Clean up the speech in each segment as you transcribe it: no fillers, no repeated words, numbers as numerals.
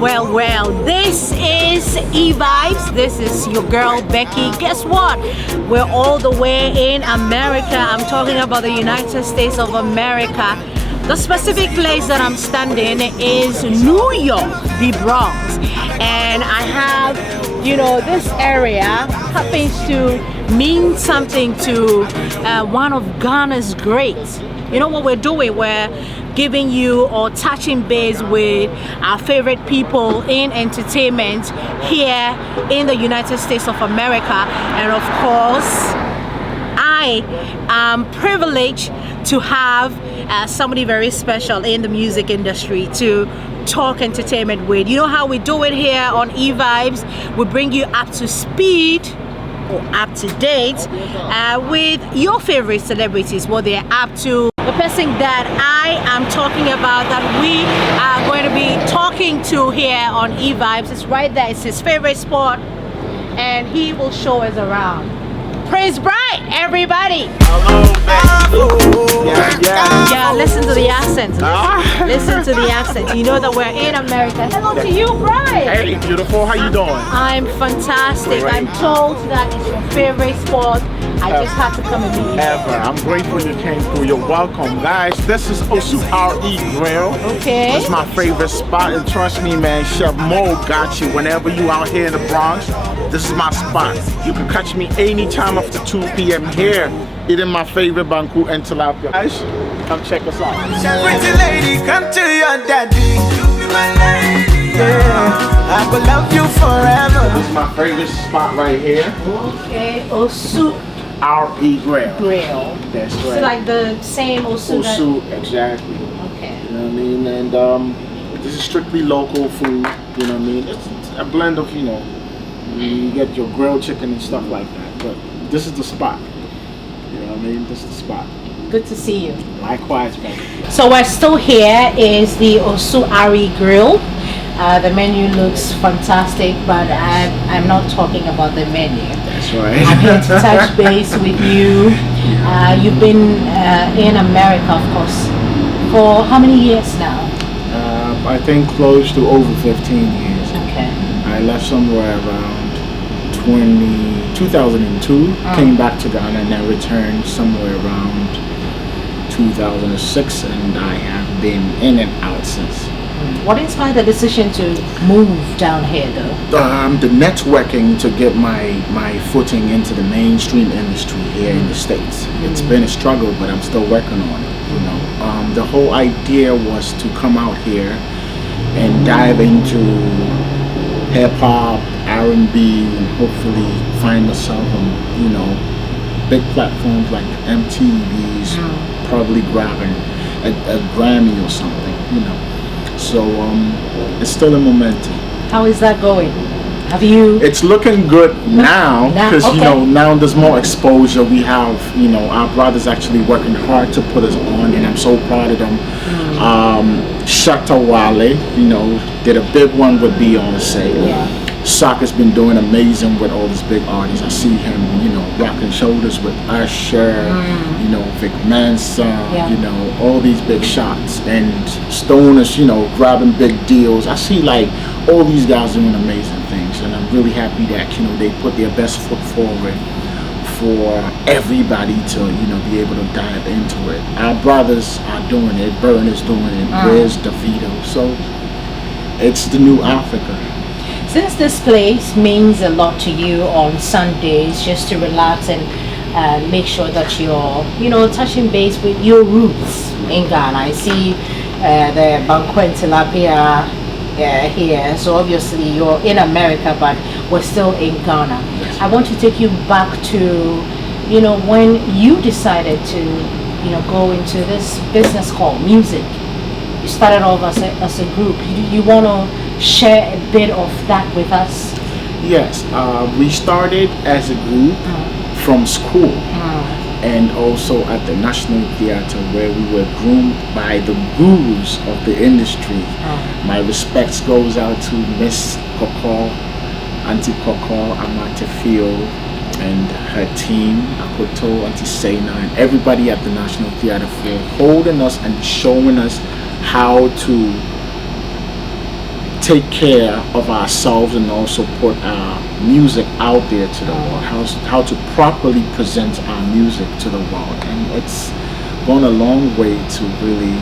Well, this is Evibes. This is your girl Becky. Guess what? We're all the way in America. I'm talking about the United States of America. The specific place that I'm standing is New York, the Bronx. And I have, this area happens to mean something to one of Ghana's greats. You know what we're doing? We're giving you or touching base with our favorite people in entertainment here in the United States of America. And of course, I am privileged to have somebody very special in the music industry to talk entertainment with. You know how we do it here on Evibes? We bring you up to speed or up to date with your favorite celebrities, what they're up to. The person that I am talking about, that we are going to be talking to here on Evibes, is right there. It's his favorite spot, and he will show us around. Prince Bright, everybody! Hello, Becky. Yeah, listen to the accent. Listen to the accent. You know that we're in America. Hello to you, Bright. Hey, beautiful. How you doing? I'm fantastic. Great. I'm told that it's your favorite sport. I just had to come and meet you. Ever. I'm grateful you came through. You're welcome, guys. This is Osu R.E. Grill. Okay. It's my favorite spot, and trust me, man, Chef Mo got you. Whenever you out here in the Bronx, this is my spot. You can catch me anytime after 2 p.m. here, eating my favorite banku and tilapia. Guys, come check us out. Pretty lady, come to your daddy. You be my lady. Yeah, I will love you forever. This is my favorite spot right here. Okay, Osu R.E. Grill. Grill. That's right. So like the same Osu. Osu, exactly. Okay. You know what I mean? And this is strictly local food. You know what I mean? It's a blend of, you get your grilled chicken and stuff like that. But this is the spot. You know what I mean? This is the spot. Good to see you. Likewise, man. So we're still here is the Osu Ari Grill. The menu looks fantastic, but I'm not talking about the menu. That's right. I'm here to touch base with you. You've been in America, of course, for how many years now? I think close to over 15 years. Okay. I left somewhere around 2002, came back to Ghana, and then returned somewhere around 2006, and I have been in and out since. What inspired the decision to move down here, though? The networking to get my footing into the mainstream industry here in the States. It's been a struggle, but I'm still working on it. The whole idea was to come out here and dive into hip hop, R&B, and hopefully find myself on big platforms like MTV's, probably grabbing a Grammy or something. So it's still in momentum. How is that going? Have you? It's looking good now because okay. Now there's more exposure. We have our brothers actually working hard to put us on, and I'm so proud of them. Shatta Wale, did a big one with Beyonce. Yeah. Sock has been doing amazing with all these big artists. I see him, rocking shoulders with Usher, Vic Manson, all these big shots. And Stone is, grabbing big deals. I see all these guys doing amazing things, and I'm really happy that they put their best foot forward for everybody to be able to dive into it. Our brothers are doing it. Burn is doing it. Where's DeVito? So it's the new Africa. Since this place means a lot to you on Sundays, just to relax and make sure that you're touching base with your roots in Ghana. I see the banquet tilapia here, so obviously you're in America, but we're still in Ghana. I want to take you back to when you decided to go into this business called music. You started off as a group. You want to share a bit of that with us? Yes, we started as a group from school, and also at the National Theatre, where we were groomed by the gurus of the industry. My respects goes out to Miss Koko, Auntie Koko, Amate Fio, and her team, Akoto, Auntie Sena, and everybody at the National Theatre for holding us and showing us how to take care of ourselves and also put our music out there to the world, how to properly present our music to the world. And it's gone a long way to really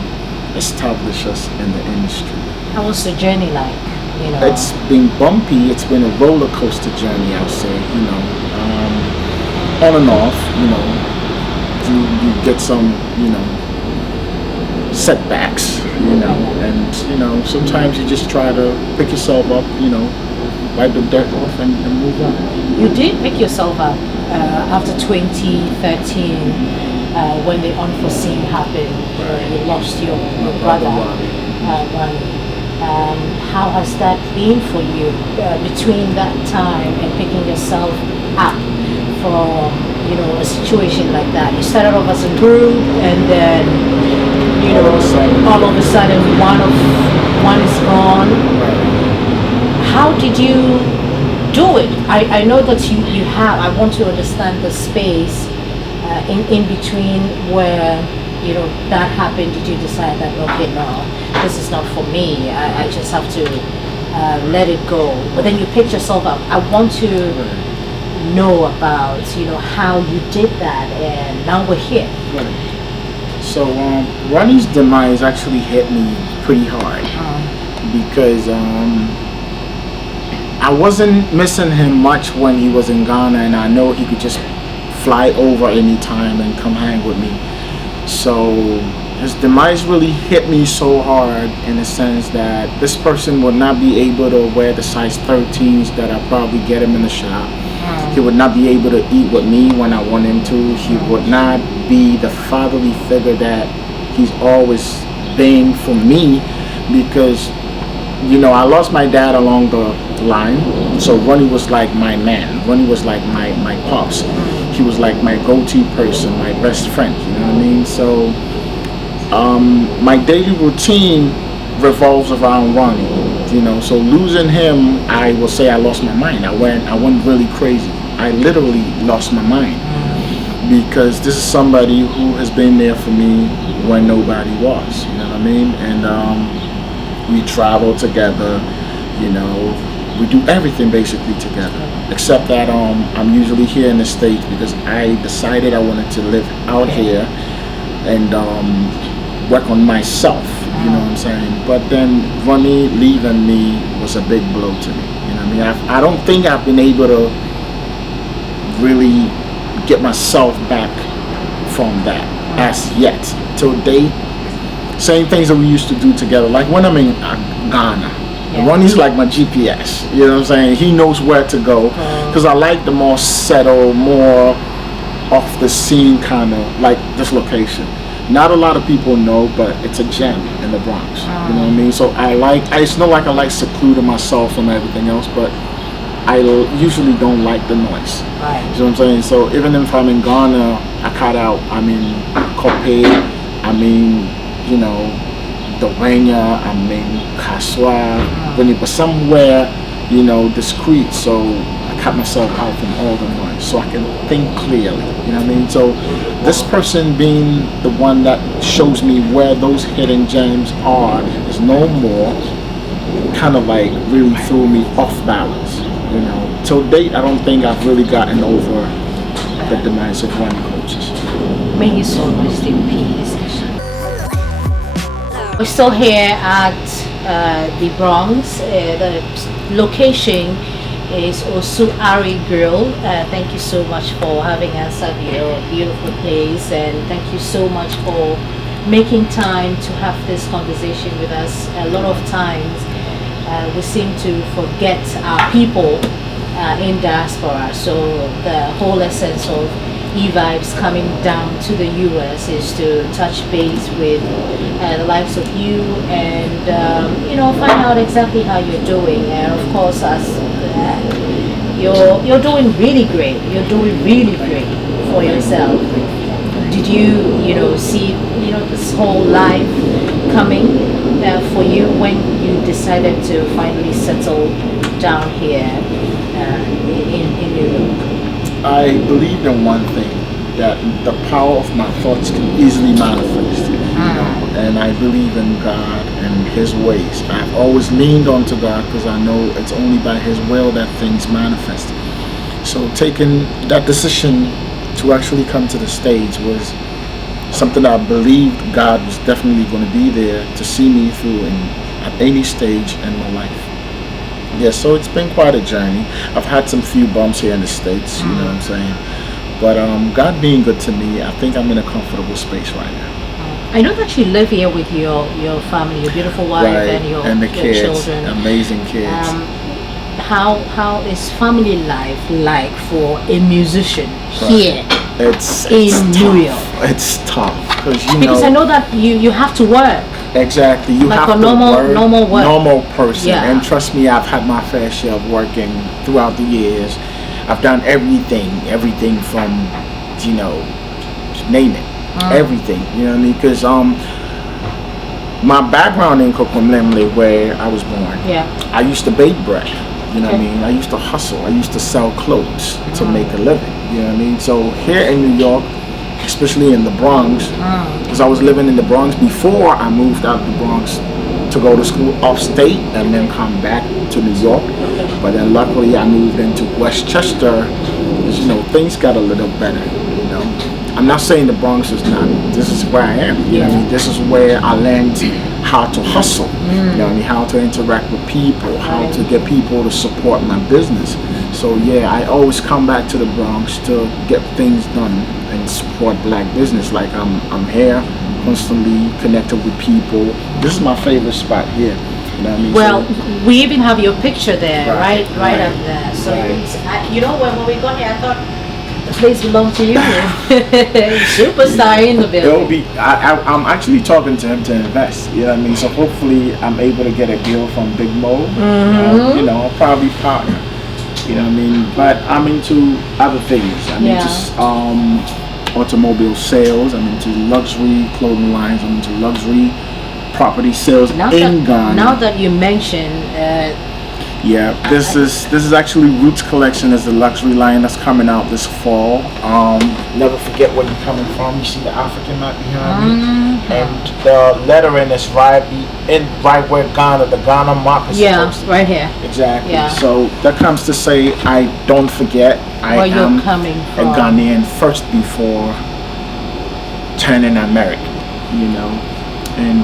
establish us in the industry. How was the journey like? You know, it's been bumpy. It's been a roller coaster journey, I'll say. You know, on and off. You know, you get some, you know, setbacks. You know, and you know, sometimes you just try to pick yourself up. You know, wipe the dirt off and move on. you did pick yourself up after 2013 when the unforeseen happened. You lost your brother, Ronnie. How has that been for you between that time and picking yourself up from, you know, a situation like that? You started off as a group, and then, you know, all of a sudden one is gone. How did you do it? I know that you have. I want to understand the space in between where, you know, that happened. Did you decide that, okay, no, this is not for me, I just have to let it go? But then you picked yourself up. I want to know about, you know, how you did that, and now we're here. So Ronnie's demise actually hit me pretty hard because I wasn't missing him much when he was in Ghana, and I know he could just fly over anytime and come hang with me. So his demise really hit me so hard, in the sense that this person would not be able to wear the size 13s that I probably get him in the shop. He would not be able to eat with me when I want him to. He would not be the fatherly figure that he's always been for me, because, you know, I lost my dad along the line. So Ronnie was like my man. Ronnie was like my pops. He was like my go-to person, my best friend, you know what I mean? So my daily routine revolves around Ronnie, you know. So losing him, I will say I lost my mind. I went really crazy. I literally lost my mind, because this is somebody who has been there for me when nobody was, you know what I mean? And we travel together, you know, we do everything basically together, except that I'm usually here in the States because I decided I wanted to live out here and work on myself, you know what I'm saying? But then Ronnie leaving me was a big blow to me, you know what I mean? I don't think I've been able to really get myself back from that as yet. Till date, same things that we used to do together, like when I'm in Ghana. Ronnie's like my GPS, you know what I'm saying? He knows where to go, because I like the more settled, more off the scene kind of, like this location. Not a lot of people know, but it's a gem in the Bronx, you know what I mean? So it's not like I like secluding myself from everything else, but I usually don't like the noise. Right. You know what I'm saying? So even if I'm in Ghana, I cut out, I mean, Kope, I mean, you know, Dwenya, I mean, Kaswa, but somewhere, you know, discreet. So I cut myself out from all the noise so I can think clearly, you know what I mean? So this person being the one that shows me where those hidden gems are is no more, kind of like really threw me off balance, you know. Till date, I don't think I've really gotten over the demands of running coaches. May his soul rest in peace. We're still here at the Bronx. The location is Osuari Grill. Thank you so much for having us at your beautiful place, and thank you so much for making time to have this conversation with us. A lot of times we seem to forget our people in diaspora, so the whole essence of Evibes coming down to the US is to touch base with the likes of you, and you know, find out exactly how you're doing. And of course, as you're doing really great. You're doing really great for yourself. Did you know, see, you know, this whole life coming for you when you decided to finally settle down here in New York? I believe in one thing, that the power of my thoughts can easily manifest. You know, and I believe in God and His ways. I've always leaned onto God because I know it's only by His will that things manifest. So taking that decision to actually come to the stage was something that I believed God was definitely going to be there to see me through at any stage in my life. Yeah, so it's been quite a journey. I've had some few bumps here in the States, you know what I'm saying? But God being good to me, I think I'm in a comfortable space right now. I know that you live here with your family, your beautiful wife, and the your kids, children. amazing kids. How is family life like for a musician here It's in tough. New York? It's tough because I know that you have to work. Exactly, you like have a to normal work. Normal person, Yeah. and trust me, I've had my fair share of working throughout the years. I've done everything from, you know, name it, everything. You know what I mean? Because my background in k.william, where I was born, I used to bake bread. You know what I mean? I used to hustle. I used to sell clothes to make a living. You know what I mean? So here in New York, especially in the Bronx, because I was living in the Bronx before I moved out of the Bronx to go to school upstate and then come back to New York. But then luckily I moved into Westchester because, you know, things got a little better, you know. I'm not saying the Bronx is not. This is where I am. You know what I mean? This is where I learned how to hustle. You know what I mean? How to interact with people, how to get people to support my business. So yeah, I always come back to the Bronx to get things done and support black business. Like I'm here constantly connected with people. This is my favorite spot here. You know what I mean? Well, we even have your picture there, right up there. So you know when we got here, I thought the place belonged to you. Superstar in the building. It'll be. I'm actually talking to him to invest. You know what I mean? So hopefully I'm able to get a deal from Big Mo. You know, I'll probably partner. You know what I mean? But I'm into other things. I'm into automobile sales. I'm into luxury clothing lines. I'm into luxury property sales in Ghana. Now that you mention, this is actually Roots Collection. Is the luxury line that's coming out this fall. Never forget where you're coming from. You see the African map behind me, and the lettering is right where Ghana, the Ghana mark is supposed to be. right here. Exactly. Yeah. So that comes to say, I don't forget I am a Ghanaian first before turning American. You know, and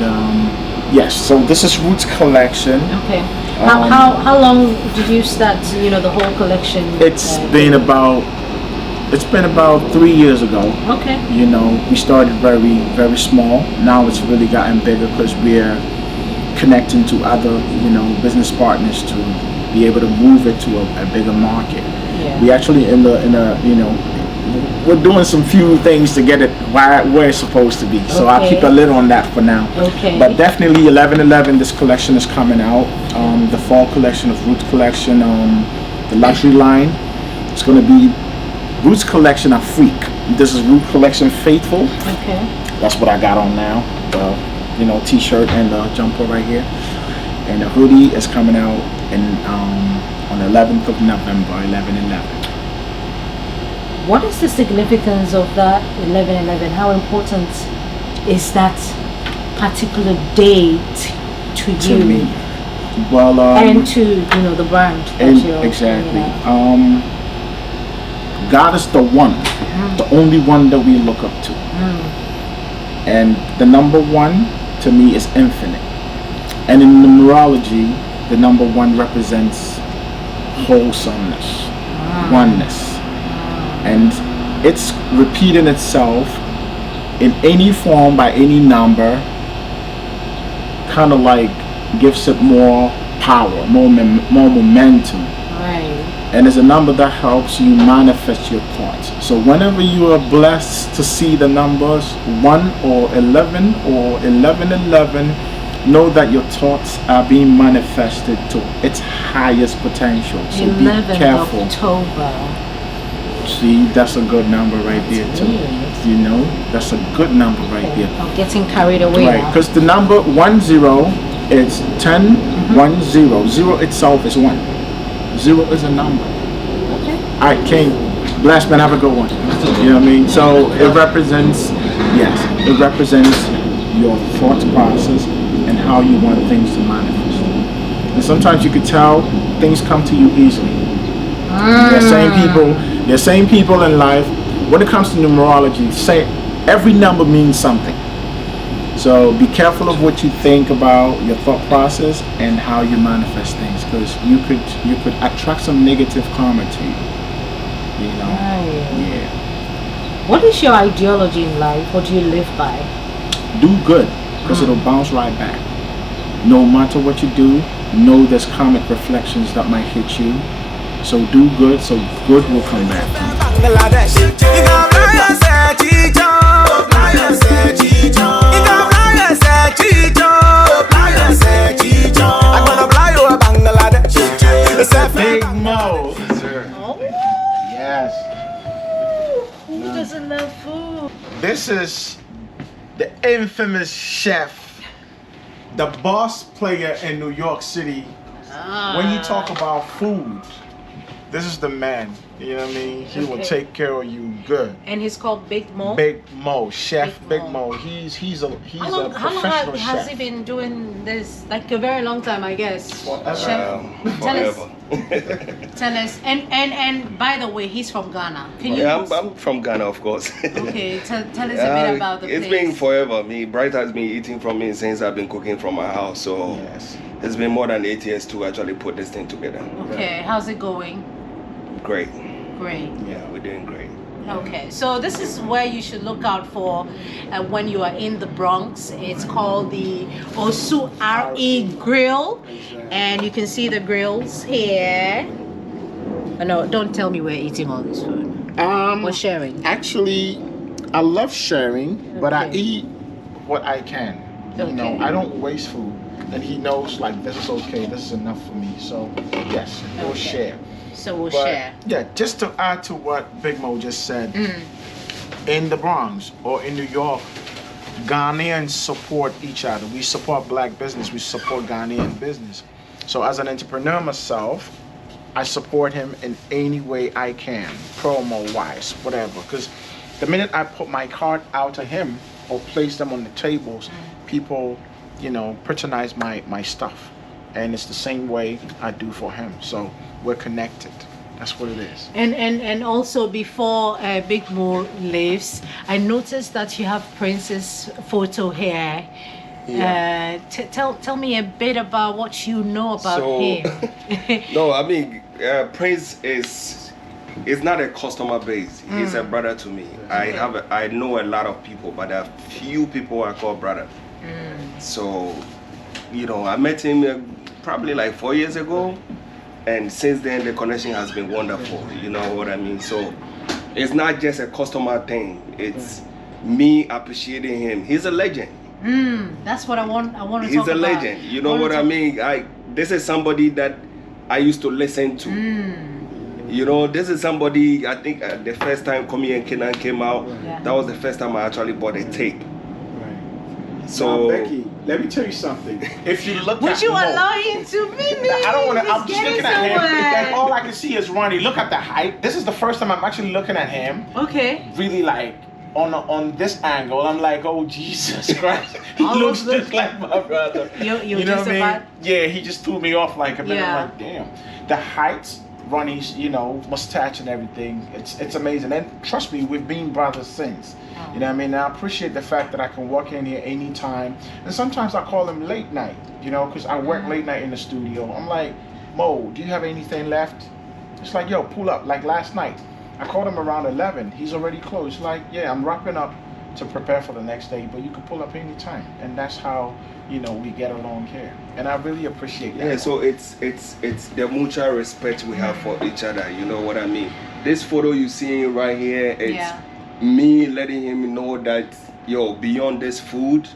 yes. So this is Roots Collection. Okay. How long did you start? You know, the whole collection. It's been about 3 years ago. Okay. You know, we started very, very small. Now it's really gotten bigger because we're connecting to other, you know, business partners to be able to move it to a bigger market. Yeah. We actually in a, you know, we're doing some few things to get it where it's supposed to be. So I'll keep a lid on that for now. Okay. But definitely 11/11, this collection is coming out. The fall collection of Roots Collection, the luxury line. It's going to be Roots Collection Afrique. This is Roots Collection Faithful. Okay. That's what I got on now. The, you know, t-shirt and the jumper right here. And the hoodie is coming out on the 11th of November, 11/11. What is the significance of that 11/11? How important is that particular date to you? Me. Well, and to, you know, the brand. Exactly. You know. God is the one, the only one that we look up to. And the number one to me is infinite. And in numerology, the number one represents wholesomeness, oneness. And it's repeating itself in any form by any number, kind of like gives it more power, more momentum. Right. And it's a number that helps you manifest your thoughts. So whenever you are blessed to see the numbers 1 or 11 or 11/11, know that your thoughts are being manifested to its highest potential. So be careful. 11th October. See, that's a good number right there too. Weird. You know, that's a good number right there. I'm getting carried away Right, now. because the number 10 is 10, 10. 0 itself is 1. 0 is a number. Okay. Alright, King, Bless man, have a good one. You know what I mean? So it represents, yes, it represents your thought process and how you want things to manifest. And sometimes you could tell things come to you easily. There's same people in life. When it comes to numerology, say every number means something. So be careful of what you think about your thought process and how you manifest things, because you could attract some negative karma to you. You know? Yeah. What is your ideology in life? What do you live by? Do good, because it'll bounce right back. No matter what you do, know there's karmic reflections that might hit you. So do good, so good will come back. Big Mo. Yes, sir. Yes. Who doesn't love food? This is the infamous chef, the boss player in New York City. When you talk about food, this is the man. You know what I mean? He will take care of you good. And he's called Big Mo? Big Mo, Chef Big Mo. He's a How professional long chef. has he been doing this? Like a very long time, I guess. Chef, Forever. tell us. And by the way, he's from Ghana. Can you? Yeah, I'm from Ghana, of course. Okay, tell us a bit about the It's place. been forever. Bright has been eating from me since I've been cooking from my house. So Yes. it's been more than 8 years to actually put this thing together. Okay, how's it going? Great. Great. Yeah, we're doing great. Okay, so this is where you should look out for when you are in the Bronx. It's called the Osu RE Grill, and you can see the grills here. Oh, no, don't tell me we're eating all this food. We're sharing. Actually, I love sharing, but I Okay. eat what I can. You know, Okay. I don't waste food, and he knows like this is okay, this is enough for me. So yes, we'll Okay. share. So we'll But, share. yeah, just to add to what Big Mo just said, in the Bronx or in New York, Ghanaians support each other. We support black business, we support Ghanaian business. So as an entrepreneur myself, I support him in any way I can, promo-wise, whatever. Because the minute I put my card out to him or place them on the tables, people, you know, patronize my stuff. And it's the same way I do for him. So we're connected. That's what it is. And also before Big Mo leaves, I noticed that you have Prince's photo here. Yeah. Tell me a bit about what you know about him. No, I mean, Prince is not a customer base. He's a brother to me. I know a lot of people, but there are few people I call brother. So, you know, I met him probably like 4 years ago, and since then the connection has been wonderful. You know what I mean? So it's not just a customer thing. It's me appreciating him. He's a legend. That's what I want to talk about. He's a legend. You know what I mean? This is somebody that I used to listen to. You know, this is somebody, I think the first time Komi and Kenan came out, that was the first time I actually bought a tape. So, Becky, let me tell you something. If you look Would at you Mo, allow him to meet me? I don't want to. I'm He's just looking getting at him, somewhere. and all I can see is Ronnie. Look at the height. This is the first time I'm actually looking at him. Okay. Really, like on this angle. I'm like, oh Jesus Christ, he Almost looks just like my brother. You're You know just what I mean? about- Yeah, he just threw me off like a minute. Yeah. I'm like, damn. The height, Ronnie's, you know, mustache and everything. It's amazing. And trust me, we've been brothers since. You know what I mean? And I appreciate the fact that I can walk in here anytime. And sometimes I call him late night, you know, because I work late night in the studio. I'm like, Mo, do you have anything left? It's like, yo, pull up. Like last night, I called him around 11. He's already closed. Like, yeah, I'm wrapping up to prepare for the next day, but you can pull up anytime. And that's how, you know, we get along here. And I really appreciate that. yeah, so it's the mutual respect we have for each other. You know what I mean? This photo you see right here, it's me letting him know that, yo, beyond this food,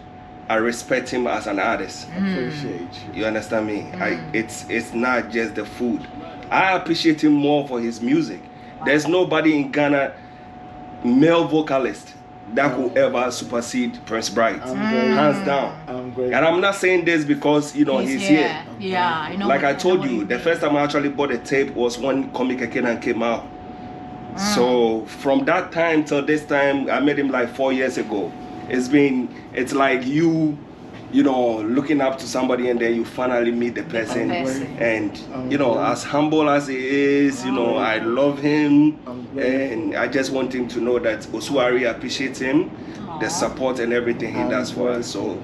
I respect him as an artist. I appreciate you. You understand me? It's not just the food. I appreciate him more for his music. There's nobody in Ghana, male vocalist, that could ever supersede Prince Bright. Hands down. I'm great. And I'm not saying this because, you know, he's here. Yeah, I know. Like I told know you, what the first time I actually bought a tape was when Comic Kenan came out. So from that time till this time, I met him like 4 years ago. It's like you know, looking up to somebody and then you finally meet the person. And, you know, as humble as he is, you know, I love him. And I just want him to know that Osuari appreciates him, the support and everything he does for us. So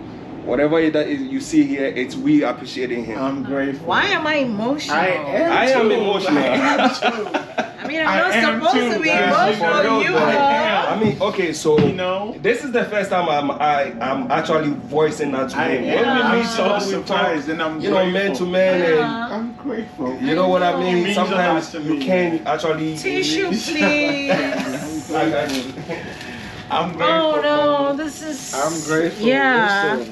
whatever you see here, it's we appreciating him. I'm grateful. Why am I emotional? I am emotional. I mean, I'm not supposed to be emotional. You are. I mean, okay, so You know? this is the first time I'm actually voicing that to him. When we meet, so we surprised, talk, and I'm you know, man to man, and I'm grateful. you know what I It mean. means a lot Sometimes to you me. can't actually. Tissue, please. I'm grateful. I'm grateful. Oh no, man. this is. I'm grateful. Yeah.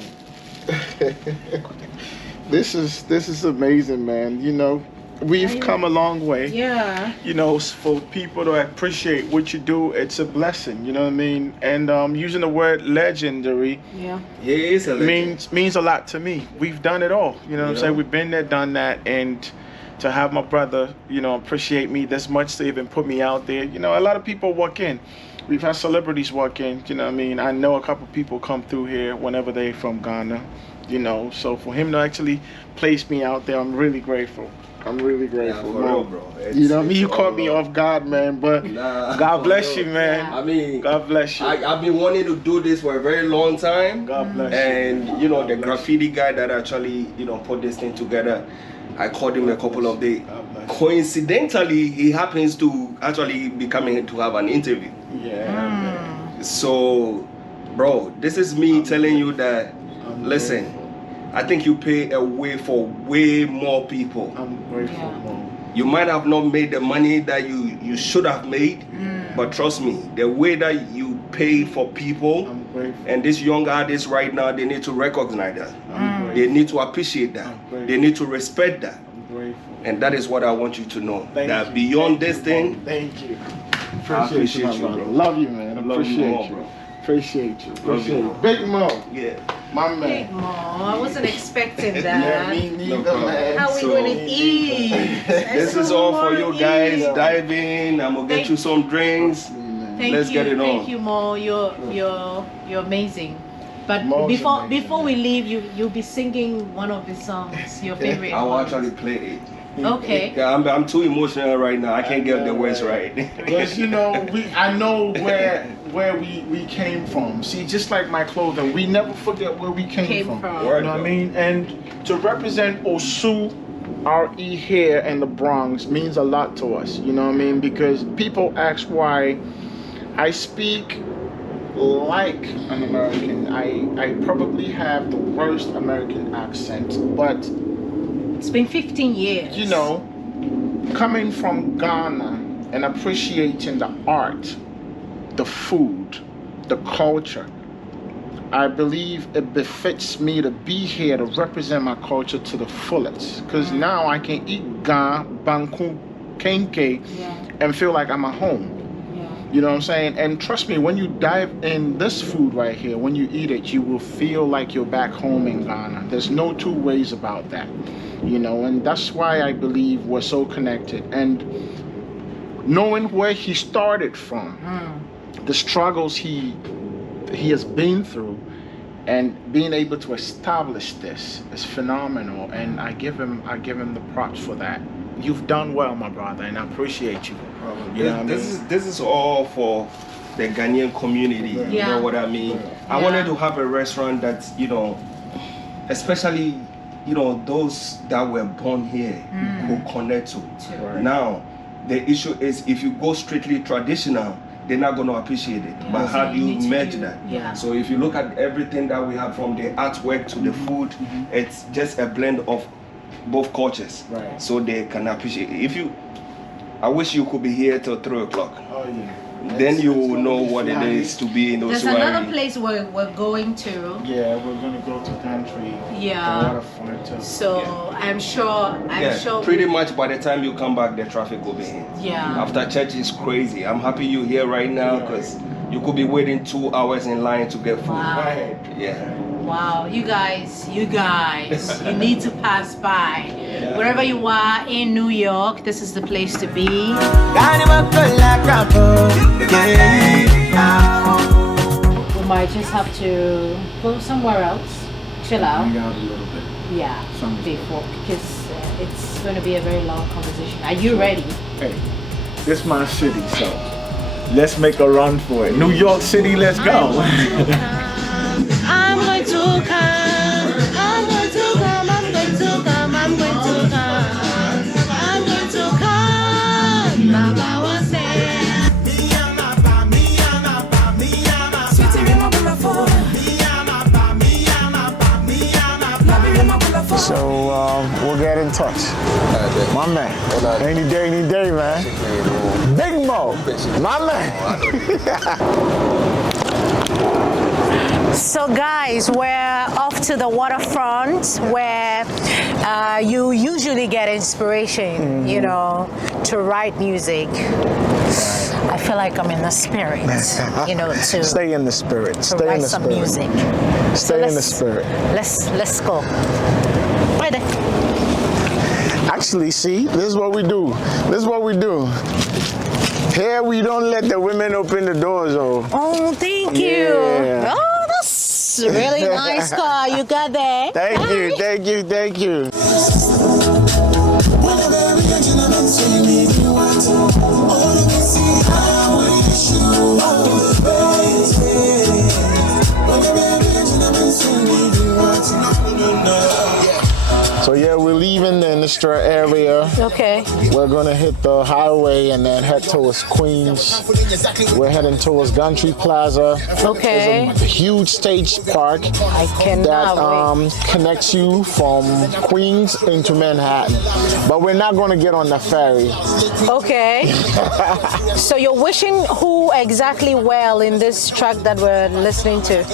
Listen. This is amazing, man. You know, we've come a long way. Yeah. You know, for people to appreciate what you do, it's a blessing. You know what I mean? And using the word legendary Yeah. He is a legend. means a lot to me. We've done it all. You know what I'm saying? We've been there, done that, and to have my brother, you know, appreciate me this much to even put me out there. You know, a lot of people walk in. We've had celebrities walk in, you know what I mean? I know a couple people come through here whenever they're from Ghana, you know. So for him to actually place me out there, I'm really grateful. I'm really grateful. Yeah, for real, bro. You know what I mean? You it's caught me all off guard, man, but Nah, God for bless real. you, man. I mean, God bless you. I've been wanting to do this for a very long time. God bless you. And you know, God the bless graffiti guy that actually, you know, put this thing together, I called him a couple of days. God bless you. Coincidentally, he happens to actually be coming to have an interview. Yeah. So, bro, this is me telling you that, I'm listen, grateful. I think you pay a way for way more people. I'm grateful, Yeah. man. You might have not made the money that you should have made, but trust me, the way that you pay for people, I'm grateful. and these young artists right now, they need to recognize that. I'm They grateful. need to appreciate that. I'm grateful. They need to respect that. I'm grateful. And that is what I want you to know. Thank that you. beyond Thank this you, thing, bro. Thank you. I appreciate my you, brother. bro. Love you, man. Love you Appreciate more, you. bro. Appreciate you. Love Appreciate you you. more. Big Mo, yeah. my Big man. Mo, I wasn't expecting Yeah, that. me neither, problem. man. How we So- going to eat? This is all for you guys. Dive in. I'm gonna get Thank- you some drinks. Thank Let's you, get it thank on. you, Mo. You're amazing. But Mo's before amazing, we leave, you'll be singing one of the songs, your favorite. I will ones. actually play it. Okay. Yeah, I'm too emotional right now. I can't get the words right. Because you know, I know where we came from. See, just like my clothing, we never forget where we came from. Word, You know what I bro. mean? And to represent Osu RE here in the Bronx means a lot to us. You know what I mean? Because people ask why I speak like an American. I probably have the worst American accent, but It's been 15 years. you know, coming from Ghana and appreciating the art, the food, the culture, I believe it befits me to be here to represent my culture to the fullest. Because now I can eat Ga, Banku, Kenke, Yeah. and feel like I'm at home. Yeah. You know what I'm saying? And trust me, when you dive in this food right here, when you eat it, you will feel like you're back home in Ghana. There's no two ways about that. You know, and that's why I believe we're so connected. And knowing where he started from, the struggles he has been through, and being able to establish this is phenomenal. And I give him the props for that. You've done well, my brother, and I appreciate you. You know what I mean? This is all for the Ghanaian community. You Yeah. know what I mean? I Yeah. wanted to have a restaurant that, you know, especially, you know, those that were born here who connect to. Right. Now, the issue is if you go strictly traditional, they're not going to appreciate it. Yeah. But So how do you you need to merge do- that? yeah. So if you look at everything that we have, from the artwork to the food, it's just a blend of both cultures. Right. So they can appreciate it. I wish you could be here till 3 o'clock. Oh yeah. Then you It's will gonna know be what it flying. is to be in There's Osuari. another place we're going to. Yeah, we're gonna go to country. Yeah. The waterfront too. So I'm sure. Pretty much by the time you come back, the traffic will be in. Yeah. After church is crazy. I'm happy you're here right now because you could be waiting 2 hours in line to get food. Wow. Right. Yeah. Wow, you guys, you need to pass by. Wherever you are in New York, this is the place to be. We might just have to go somewhere else, chill out. Hang out a little bit. Yeah, Sounds before, because it's going to be a very long conversation. Are you ready? Hey, this is my city, so let's make a run for it. New York City, let's go. I'm going to come. I'm going to come. I'm going to come. I'm going to come. I'm going to come. Baba was saying. So we'll get in touch. My man. Any day, man. Big Mo. My man. So guys, we're off to the waterfront where you usually get inspiration, you know, to write music. I feel like I'm in the spirit, you know, to stay in the spirit. to Stay write in the some spirit. music. Stay in the spirit. Let's go. Right there. Actually, see, this is what we do. This is what we do. Here we don't let the women open the doors, oh. Oh, thank you. Yeah. Oh, that's a really nice car you got there. Thank you, thank you, thank you. So yeah, we're leaving the industrial area. Okay. We're gonna hit the highway and then head towards Queens. We're heading towards Gantry Plaza. Okay. There's a huge stage park I cannot that connects you from Queens into Manhattan. But we're not gonna get on the ferry. Okay. So you're wishing who exactly well in this track that we're listening to?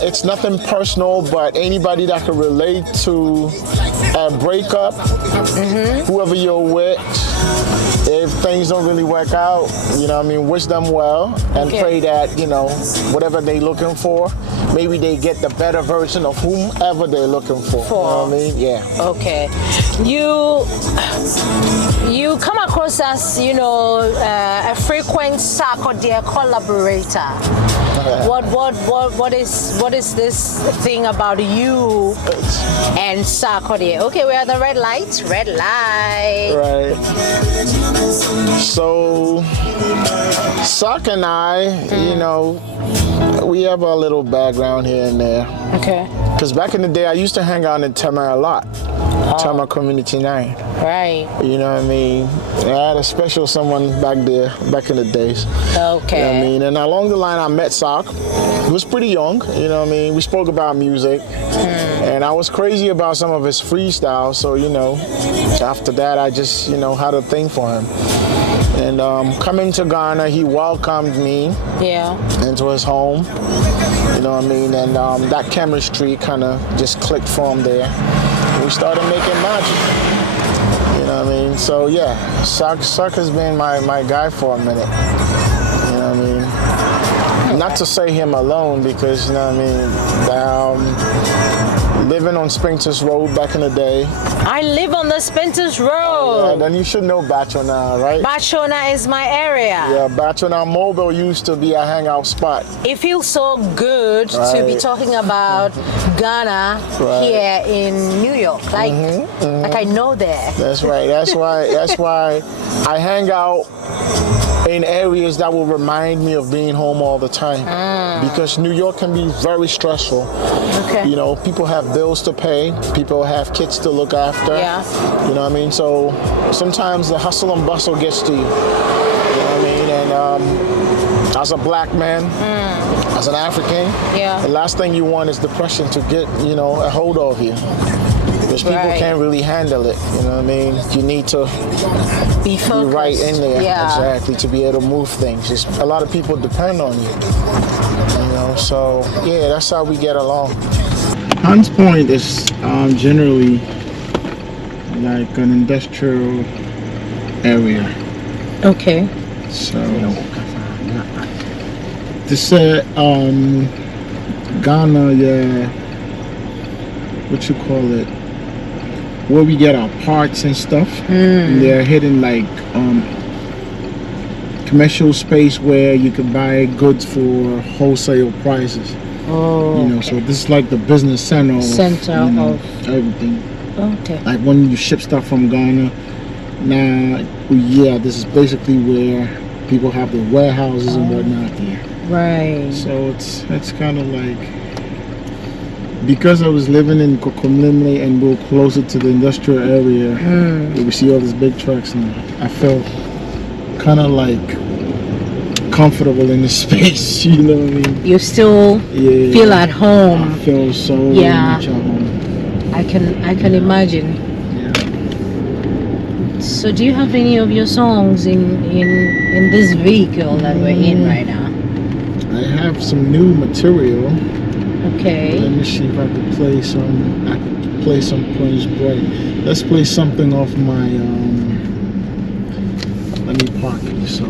It's nothing personal, but anybody that can relate to a breakup, whoever you're with, if things don't really work out, you know what I mean, wish them well and pray that, you know, whatever they're looking for, maybe they get the better version of whomever they're looking for. You know what I mean? Yeah. Okay. You come across as, you know, a frequent Sarkodie collaborator. What is this thing about you and Sarkodie? Okay, we're at the red light. Red light. Right. So, Sark and I, you know, we have a little background here and there. Okay. Because back in the day, I used to hang out in Tamar a lot. Tamar Community 9. Right. You know what I mean? I had a special someone back there, back in the days. Okay. You know what I mean? And along the line, I met Sark. He was pretty young, you know what I mean? We spoke about music. And I was crazy about some of his freestyles. So, you know, after that, I just, you know, had a thing for him. And coming to Ghana, he welcomed me into his home. You know what I mean? And that chemistry kind of just clicked from there. We started making magic. You know what I mean? So yeah, Sark has been my guy for a minute. You know what I mean? Not to say him alone, because, you know what I mean, living on Springtons Road back in the day. I live on the Springtons Road. Yeah, then you should know Bachona, right? Bachona is my area. Yeah, Bachona Mobile used to be a hangout spot. It feels so good to be talking about Ghana here in New York. Like, like I know there. That's right. That's why I hang out in areas that will remind me of being home all the time. Because New York can be very stressful. Okay. You know, people have bills to pay, people have kids to look after. Yeah. You know what I mean? So sometimes the hustle and bustle gets to you. You know what I mean? And as a black man, as an African, the last thing you want is depression to get, you know, a hold of you. Because people can't really handle it, you know what I mean? You need to be right in there, exactly, to be able to move things. Just a lot of people depend on you, you know, so yeah, that's how we get along. Hunts Point is generally like an industrial area. Okay. So, this Ghana, what you call it, where we get our parts and stuff. And they're hidden like commercial space where you can buy goods for wholesale prices. Oh, You know, so this is like the business center of, you know, everything. Okay. Like when you ship stuff from Ghana, now, yeah, this is basically where people have their warehouses and whatnot here. Right. So it's kind of like, because I was living in Kokomlimle and we're closer to the industrial area, where we see all these big trucks now, I felt kind of like comfortable in the space, you know what I mean? You still feel at home. I feel so much at home. I can imagine. Yeah. So do you have any of your songs in this vehicle that we're in right now? I have some new material. Okay. Let me see if I could play some. I could play some Prince Bright. Let's play something off my. Let me park it so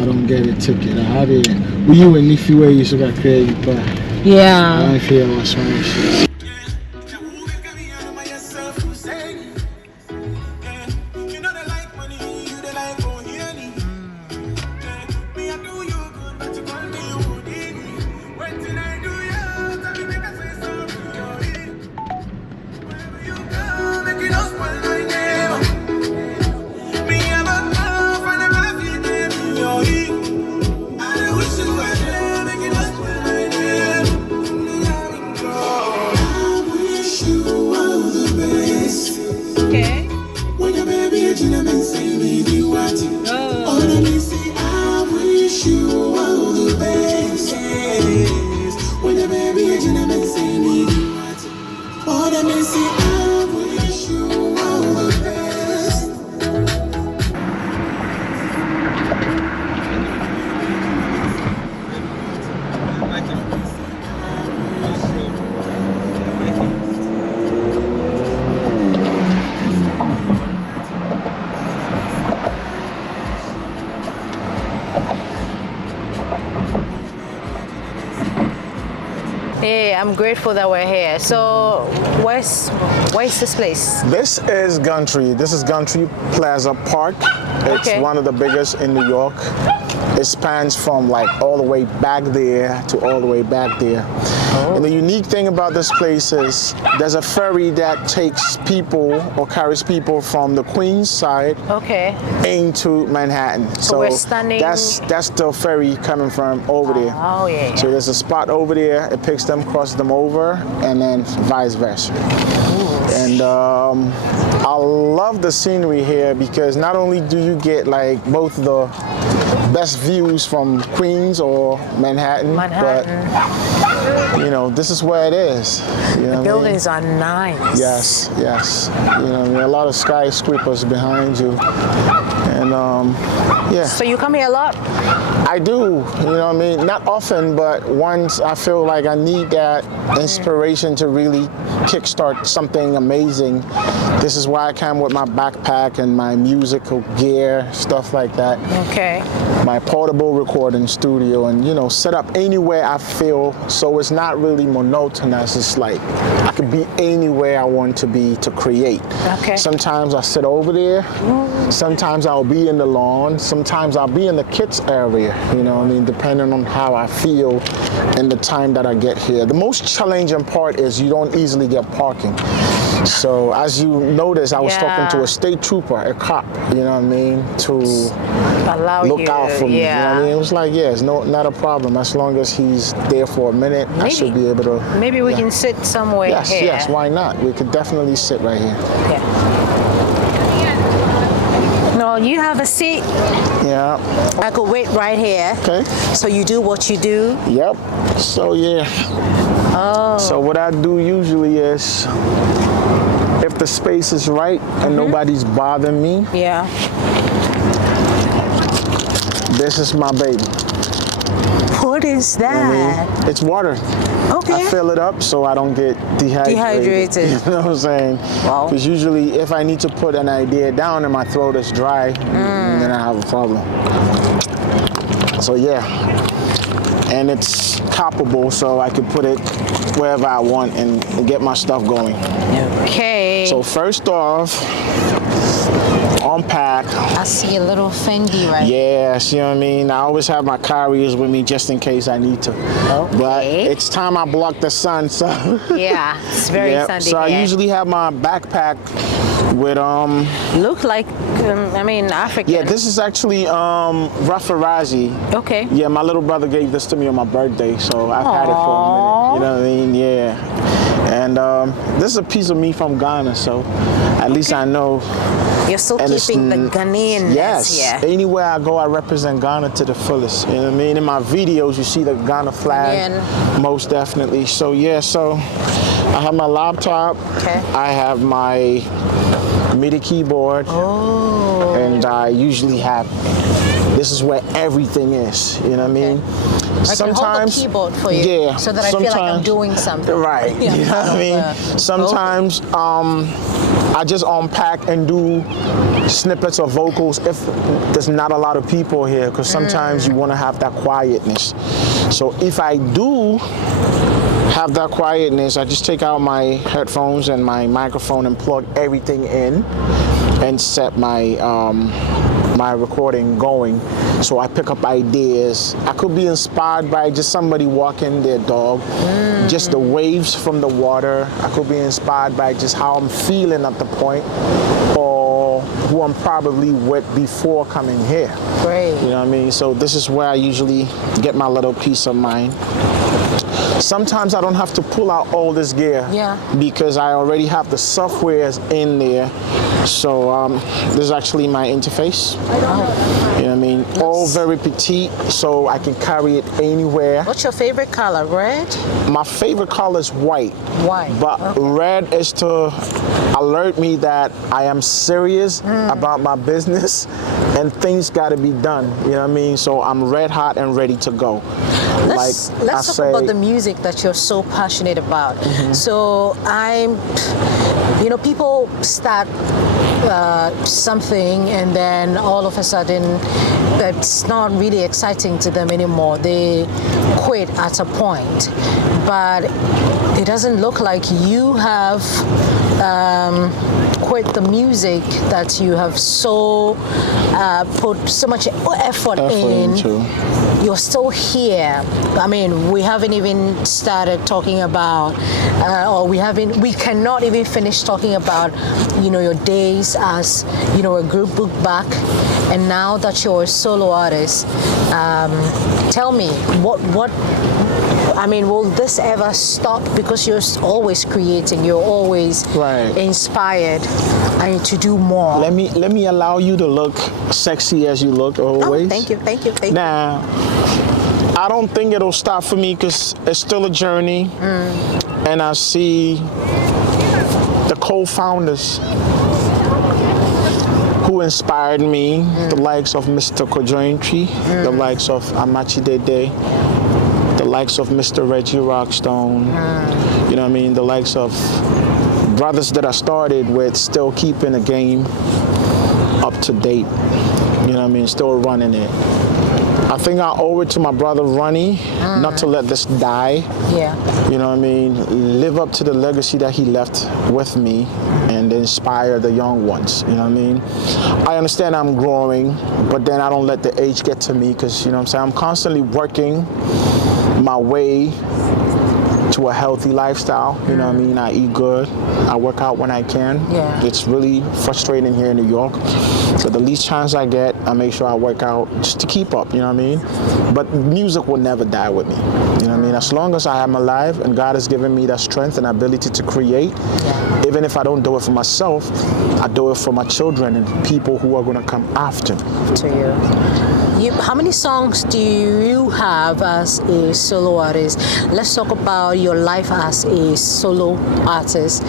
I don't get a ticket. I have it. We you and if you were you so got credit, but Yeah. I feel what's wrong. Hey, I'm grateful that we're here. So, where's this place? This is Gantry. This is Gantry Plaza Park. It's one of the biggest in New York. It spans from like all the way back there to all the way back there. And the unique thing about this place is there's a ferry that takes people or carries people from the Queens side into Manhattan. So we're standing. That's the ferry coming from over there. Oh yeah. So there's a spot over there. It picks them, crosses them over, and then vice versa. And I love the scenery here because not only do you get like both the best views from Queens or Manhattan. But you know, this is where it is. You know the buildings are nice. Yes, yes. You know, a lot of skyscrapers behind you. And yeah. So you come here a lot? I do, you know what I mean? Not often, but once I feel like I need that inspiration to really kickstart something amazing. This is why I come with my backpack and my musical gear, stuff like that. Okay. My portable recording studio, and you know, set up anywhere I feel, so it's not really monotonous. It's like I could be anywhere I want to be to create. Okay. Sometimes I sit over there, sometimes I'll be in the lawn, sometimes I'll be in the kids area, you know what I mean, depending on how I feel and the time that I get here. The most challenging part is you don't easily get parking. So as you notice, I was talking to a state trooper, a cop, you know what I mean, to look out for me. You know what I mean? It was like, yeah, it's not a problem. As long as he's there for a minute, I should be able to. Maybe we can sit somewhere here. Yes, why not? We could definitely sit right here. Yeah. No, you have a seat. Yeah. I could wait right here. Okay. So you do what you do? Yep. So yeah. Oh. So what I do usually is, if the space is right and nobody's bothering me, this is my baby. What is that? I mean, it's water. Okay. I fill it up so I don't get dehydrated. You know what I'm saying? Wow. Because usually if I need to put an idea down and my throat is dry, then I have a problem. So yeah. and it's copyable, so I can put it wherever I want and get my stuff going. Okay. So first off, unpack. I see a little Fendi right. Yeah, see what I mean? I always have my carriers with me just in case I need to. Okay. But it's time I block the sun, so. Yeah, it's very sunny. So I here. usually have my backpack with Look like African. Yeah, this is actually Rafarazi. Okay. Yeah, my little brother gave this to me on my birthday, so I've had it for a minute. You know what I mean? Yeah. And this is a piece of me from Ghana, so at least I know. You're still keeping the Ghanaian. Yes. Yeah. Anywhere I go, I represent Ghana to the fullest. You know what I mean? In my videos, you see the Ghana flag. Ghanaian. Most definitely. So yeah, so I have my laptop. Okay. I have my MIDI keyboard. Oh. And I usually have, this is where everything is. You know what I mean? I can hold the keyboard for you, yeah, so that I feel like I'm doing something. Right. Yeah, you know what I mean? Sometimes I just unpack and do snippets of vocals if there's not a lot of people here, because sometimes you want to have that quietness. So if I do have that quietness, I just take out my headphones and my microphone and plug everything in and set my my recording going. So I pick up ideas. I could be inspired by just somebody walking their dog, just the waves from the water. I could be inspired by just how I'm feeling at the point, or who I'm probably with before coming here. Great. You know what I mean? So this is where I usually get my little peace of mind. Sometimes I don't have to pull out all this gear, because I already have the softwares in there. So this is actually my interface. You know what I mean? All very petite, so I can carry it anywhere. What's your favorite color? Red? My favorite color is white. White. But red is to alert me that I am serious about my business and things got to be done. You know what I mean? So I'm red hot and ready to go. Let's talk about the music that you're so passionate about. So people start something and then all of a sudden it's not really exciting to them anymore. They quit at a point, but it doesn't look like you have quit the music that you have put so much effort into. You're still here. I mean, we haven't even started talking about, we cannot even finish talking about, your days as, a group Buk Bak, and now that you're a solo artist. Tell me, will this ever stop? Because you're always creating, you're always inspired to do more. Let me allow you to look sexy as you look always. Oh, thank you. Now, I don't think it'll stop for me because it's still a journey, and I see the co-founders who inspired me, the likes of Mr. Kojointry, the likes of Amachi Dede, the likes of Mr. Reggie Rockstone, you know what I mean, the likes of brothers that I started with, still keeping the game up to date, you know what I mean, still running it. I think I owe it to my brother Ronnie not to let this die. Yeah. You know what I mean? Live up to the legacy that he left with me and inspire the young ones. You know what I mean? I understand I'm growing, but then I don't let the age get to me because, you know what I'm saying, I'm constantly working my way to a healthy lifestyle. You know what I mean? I eat good. I work out when I can. Yeah. It's really frustrating here in New York. So the least chance I get, I make sure I work out just to keep up, you know what I mean? But music will never die with me. You know what I mean? As long as I am alive and God has given me that strength and ability to create, even if I don't do it for myself, I do it for my children and people who are going to come after me. To you. How many songs do you have as a solo artist? Let's talk about your life as a solo artist.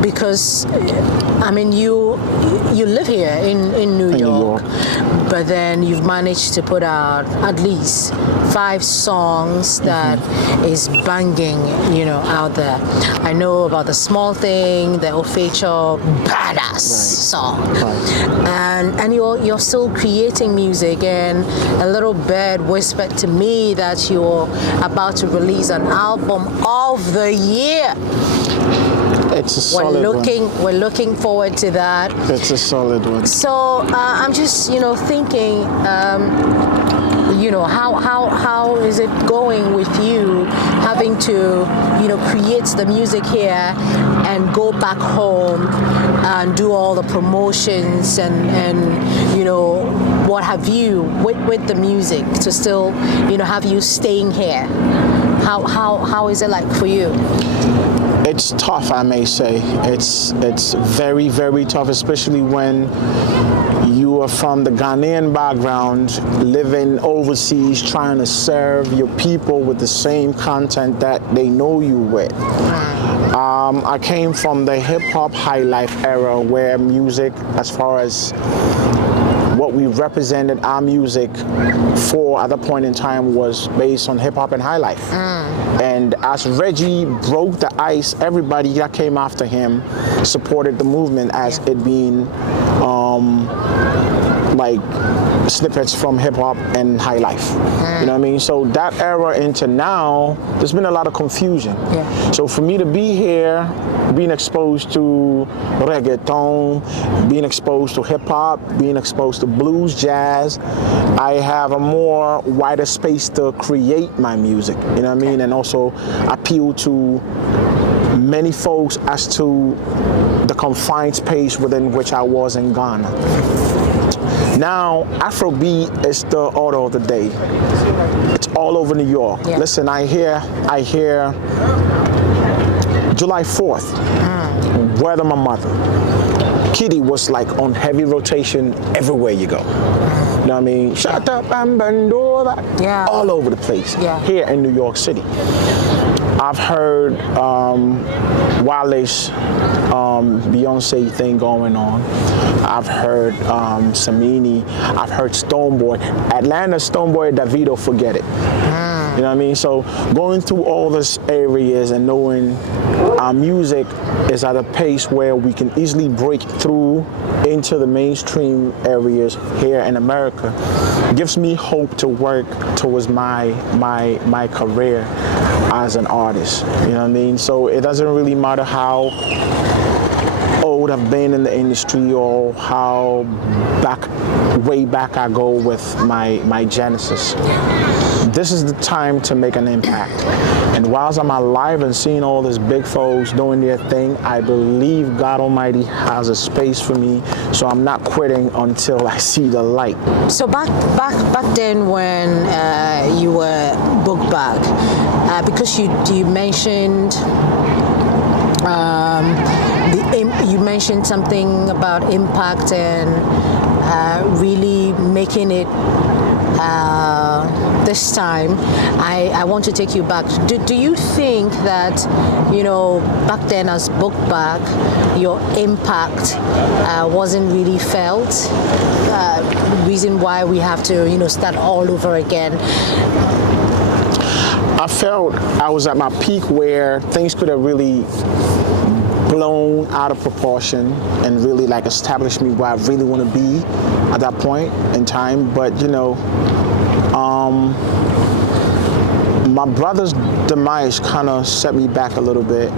Because, you live here in New York, but then you've managed to put out at least 5 songs that is banging, out there. I know about The Small Thing, the Ofecho Badass song. and you're still creating music, and a little bird whispered to me that you're about to release an album of the year. It's a solid one. We're looking forward to that. It's a solid one. So I'm just, thinking, how is it going with you having to, create the music here and go back home and do all the promotions and what have you with the music to still, have you staying here? How is it like for you? It's tough, I may say. It's very, very tough, especially when you are from the Ghanaian background, living overseas, trying to serve your people with the same content that they know you with. I came from the hip-hop high life era where music, as far as what we represented our music for at that point in time, was based on hip-hop and high life. And as Reggie broke the ice, everybody that came after him supported the movement as it being like snippets from hip-hop and high life. You know what I mean? So that era into now, there's been a lot of confusion. So for me to be here, being exposed to reggaeton, being exposed to hip-hop, being exposed to blues, jazz, I have a more wider space to create my music, you know what I mean? And also appeal to many folks as to the confined space within which I was in Ghana. Now, Afrobeat is the order of the day. It's all over New York. Listen, I hear July 4th, Word of My Mother. Kitty was like on heavy rotation everywhere you go. You know what I mean? Shut up and bend over. All over the place. Here in New York City. I've heard Wale's Beyonce thing going on. I've heard Samini. I've heard Stonebwoy. Atlanta Stonebwoy, Davido, forget it. You know what I mean? So going through all these areas and knowing our music is at a pace where we can easily break through into the mainstream areas here in America gives me hope to work towards my career as an artist. You know what I mean? So it doesn't really matter how old I've been in the industry or how way back I go with my genesis. This is the time to make an impact. And whilst I'm alive and seeing all these big folks doing their thing, I believe God Almighty has a space for me, so I'm not quitting until I see the light. So back then when you were Buk Bak, because you mentioned you mentioned something about impact and really making it this time, I want to take you back. Do you think that, back then as Buk Bak, your impact wasn't really felt? Reason why we have to, start all over again? I felt I was at my peak where things could have really blown out of proportion and really like established me where I really want to be at that point in time. But my brother's demise kind of set me back a little bit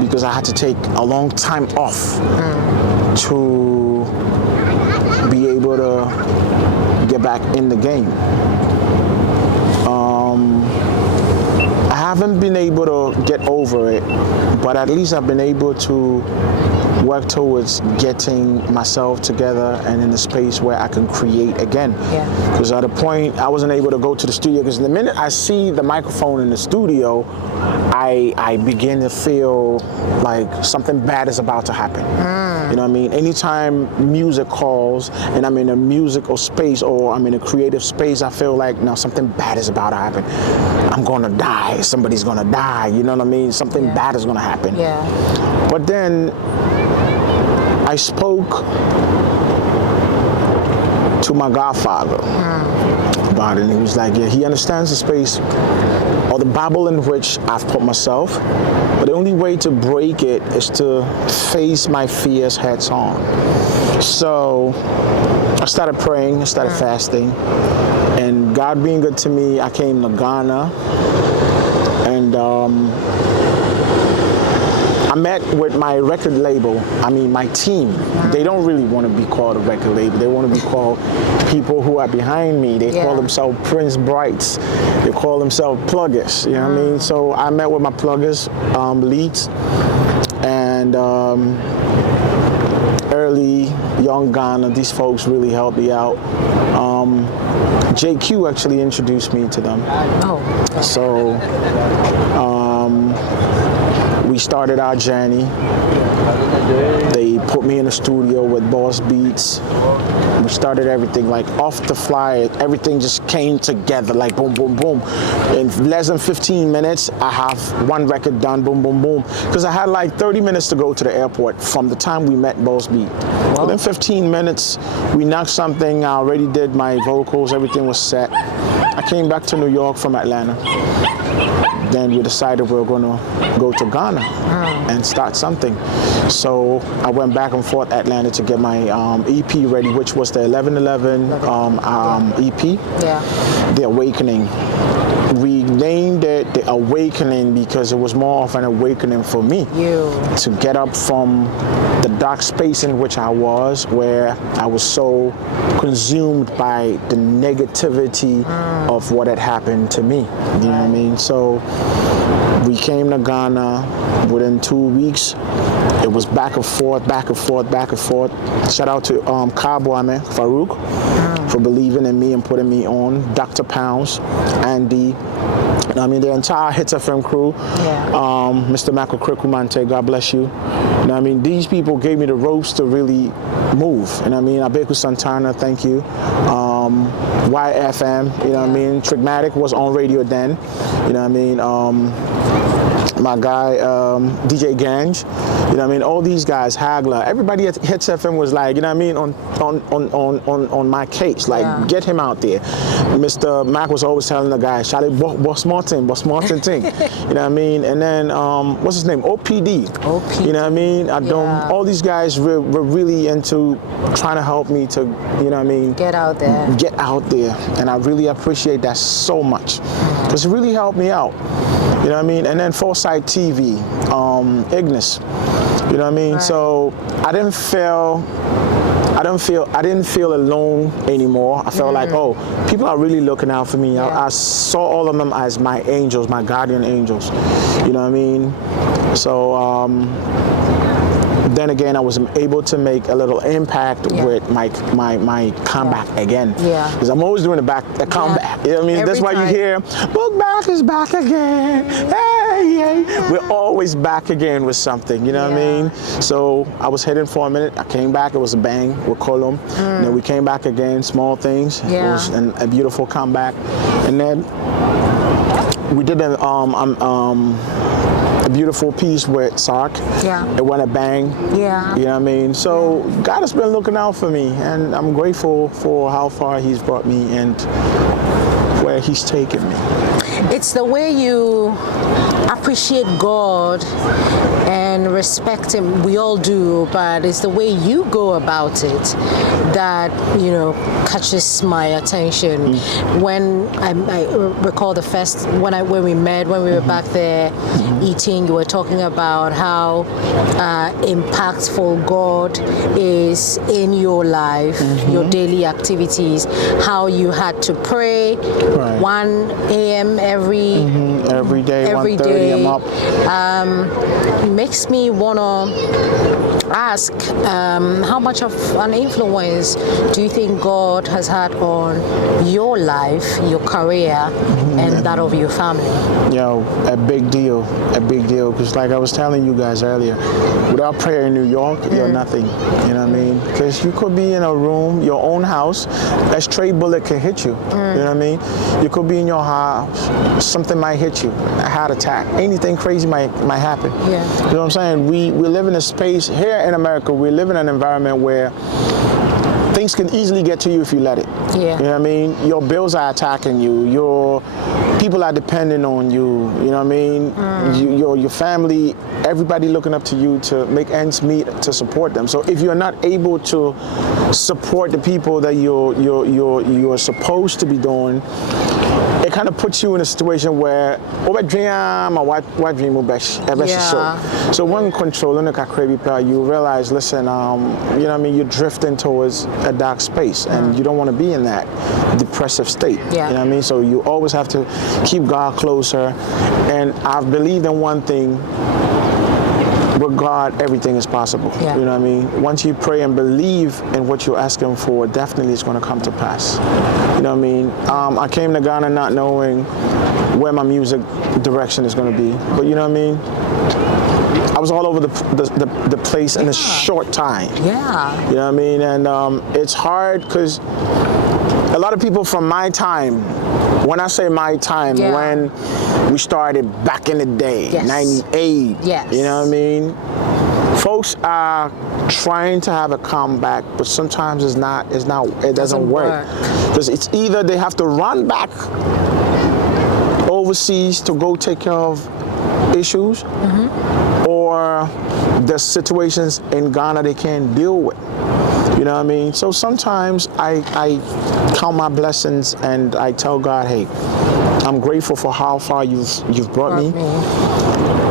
because I had to take a long time off to be able to get back in the game. I haven't been able to get over it, but at least I've been able to work towards getting myself together and in a space where I can create again. Because at a point I wasn't able to go to the studio, because the minute I see the microphone in the studio, I begin to feel like something bad is about to happen. You know what I mean? Anytime music calls and I'm in a musical space or I'm in a creative space, I feel like now something bad is about to happen. I'm gonna die, somebody's gonna die, you know what I mean? Something bad is gonna happen. But then I spoke to my godfather about it, and he was like, yeah, he understands the space or the bubble in which I've put myself, but the only way to break it is to face my fears heads on. So I started praying, I started fasting, and God being good to me, I came to Ghana, and I met with my record label, my team. They don't really want to be called a record label. They want to be called people who are behind me. They call themselves Prince Brights. They call themselves pluggers, you know what I mean? So I met with my pluggers, leads, and early, young Ghana, these folks really helped me out. JQ actually introduced me to them. Oh. So we started our journey. They put me in the studio with Boss Beats. We started everything like off the fly. Everything just came together like boom, boom, boom. In less than 15 minutes, I have one record done, boom, boom, boom. Because I had like 30 minutes to go to the airport from the time we met Boss Beat. Wow. Within 15 minutes, we knocked something. I already did my vocals. Everything was set. I came back to New York from Atlanta. Then we decided we were going to go to Ghana and start something. So I went back and forth Atlanta to get my EP ready, which was the 11/11 EP, The Awakening. We named it The Awakening because it was more of an awakening for me to get up from the dark space in which I was, where I was so consumed by the negativity of what had happened to me. You know what I mean? So we came to Ghana within 2 weeks. It was back and forth, back and forth, back and forth. Shout out to K.william Farouk for believing in me and putting me on. Dr. Pounds, Andy, the entire Hits FM crew. Mr. Michael Krikumante, God bless you. These people gave me the ropes to really move. Abeku Santana, thank you. YFM, Trigmatic was on radio then. My guy, DJ Ganj, all these guys, Hagler, everybody at Hits FM was like, on my case, like, get him out there. Mr. Mac was always telling the guy, Charlie, boss Martin thing, and then, what's his name, OPD, all these guys were really into trying to help me to, get out there, and I really appreciate that so much, because it really helped me out. And then Foresight TV, Ignis, Right. So I didn't feel alone anymore. I felt like, oh, people are really looking out for me. I saw all of them as my angels, my guardian angels. So then again, I was able to make a little impact with my comeback again. Because I'm always doing a comeback. You know what I mean? That's why you hear, Buk Bak is back again. Hey. We're always back again with something, you know what I mean? So I was hidden for a minute. I came back. It was a bang with Colum. And then we came back again, small things. It was a beautiful comeback. And then we did a beautiful piece with Sark. It went a bang. You know what I mean? So God has been looking out for me, and I'm grateful for how far He's brought me and where He's taken me. It's the way you appreciate God and respect Him. We all do, but it's the way you go about it that, catches my attention. When I recall the first, when we met, when we were back there eating, you were talking about how impactful God is in your life, your daily activities, how you had to pray 1 a.m. every day, 1:30 I'm up. Makes me want to ask, how much of an influence do you think God has had on your life, your career, and that of your family? A big deal, because like I was telling you guys earlier, without prayer in New York, you're nothing, you know what I mean? Because you could be in a room, your own house, a stray bullet can hit you, you know what I mean? You could be in your house, something might hit you, a heart attack, anything crazy might happen. You know what I'm saying? We live in a space, here in America, we live in an environment where things can easily get to you if you let it. You know what I mean? Your bills are attacking you. Your people are depending on you. You know what I mean? Your family everybody looking up to you to make ends meet to support them. So if you're not able to support the people that you're supposed to be doing, it kind of puts you in a situation where so when controlling the crazy player, you realize, listen, you know what I mean, you're drifting towards a dark space, and you don't want to be in that depressive state. You know what I mean? So you always have to keep God closer. And I've believed in one thing: with God, everything is possible. You know what I mean? Once you pray and believe in what you're asking for, definitely it's going to come to pass. You know what I mean? I came to Ghana not knowing where my music direction is going to be, but you know what I mean? I was all over the place in a short time. You know what I mean? And it's hard because a lot of people from my time, when I say my time, when we started back in the day, 98, you know what I mean? Folks are trying to have a comeback, but sometimes it doesn't work. Because it's either they have to run back overseas to go take care of issues, or there's situations in Ghana they can't deal with. You know what I mean? So sometimes I count my blessings and I tell God, hey, I'm grateful for how far you've brought me.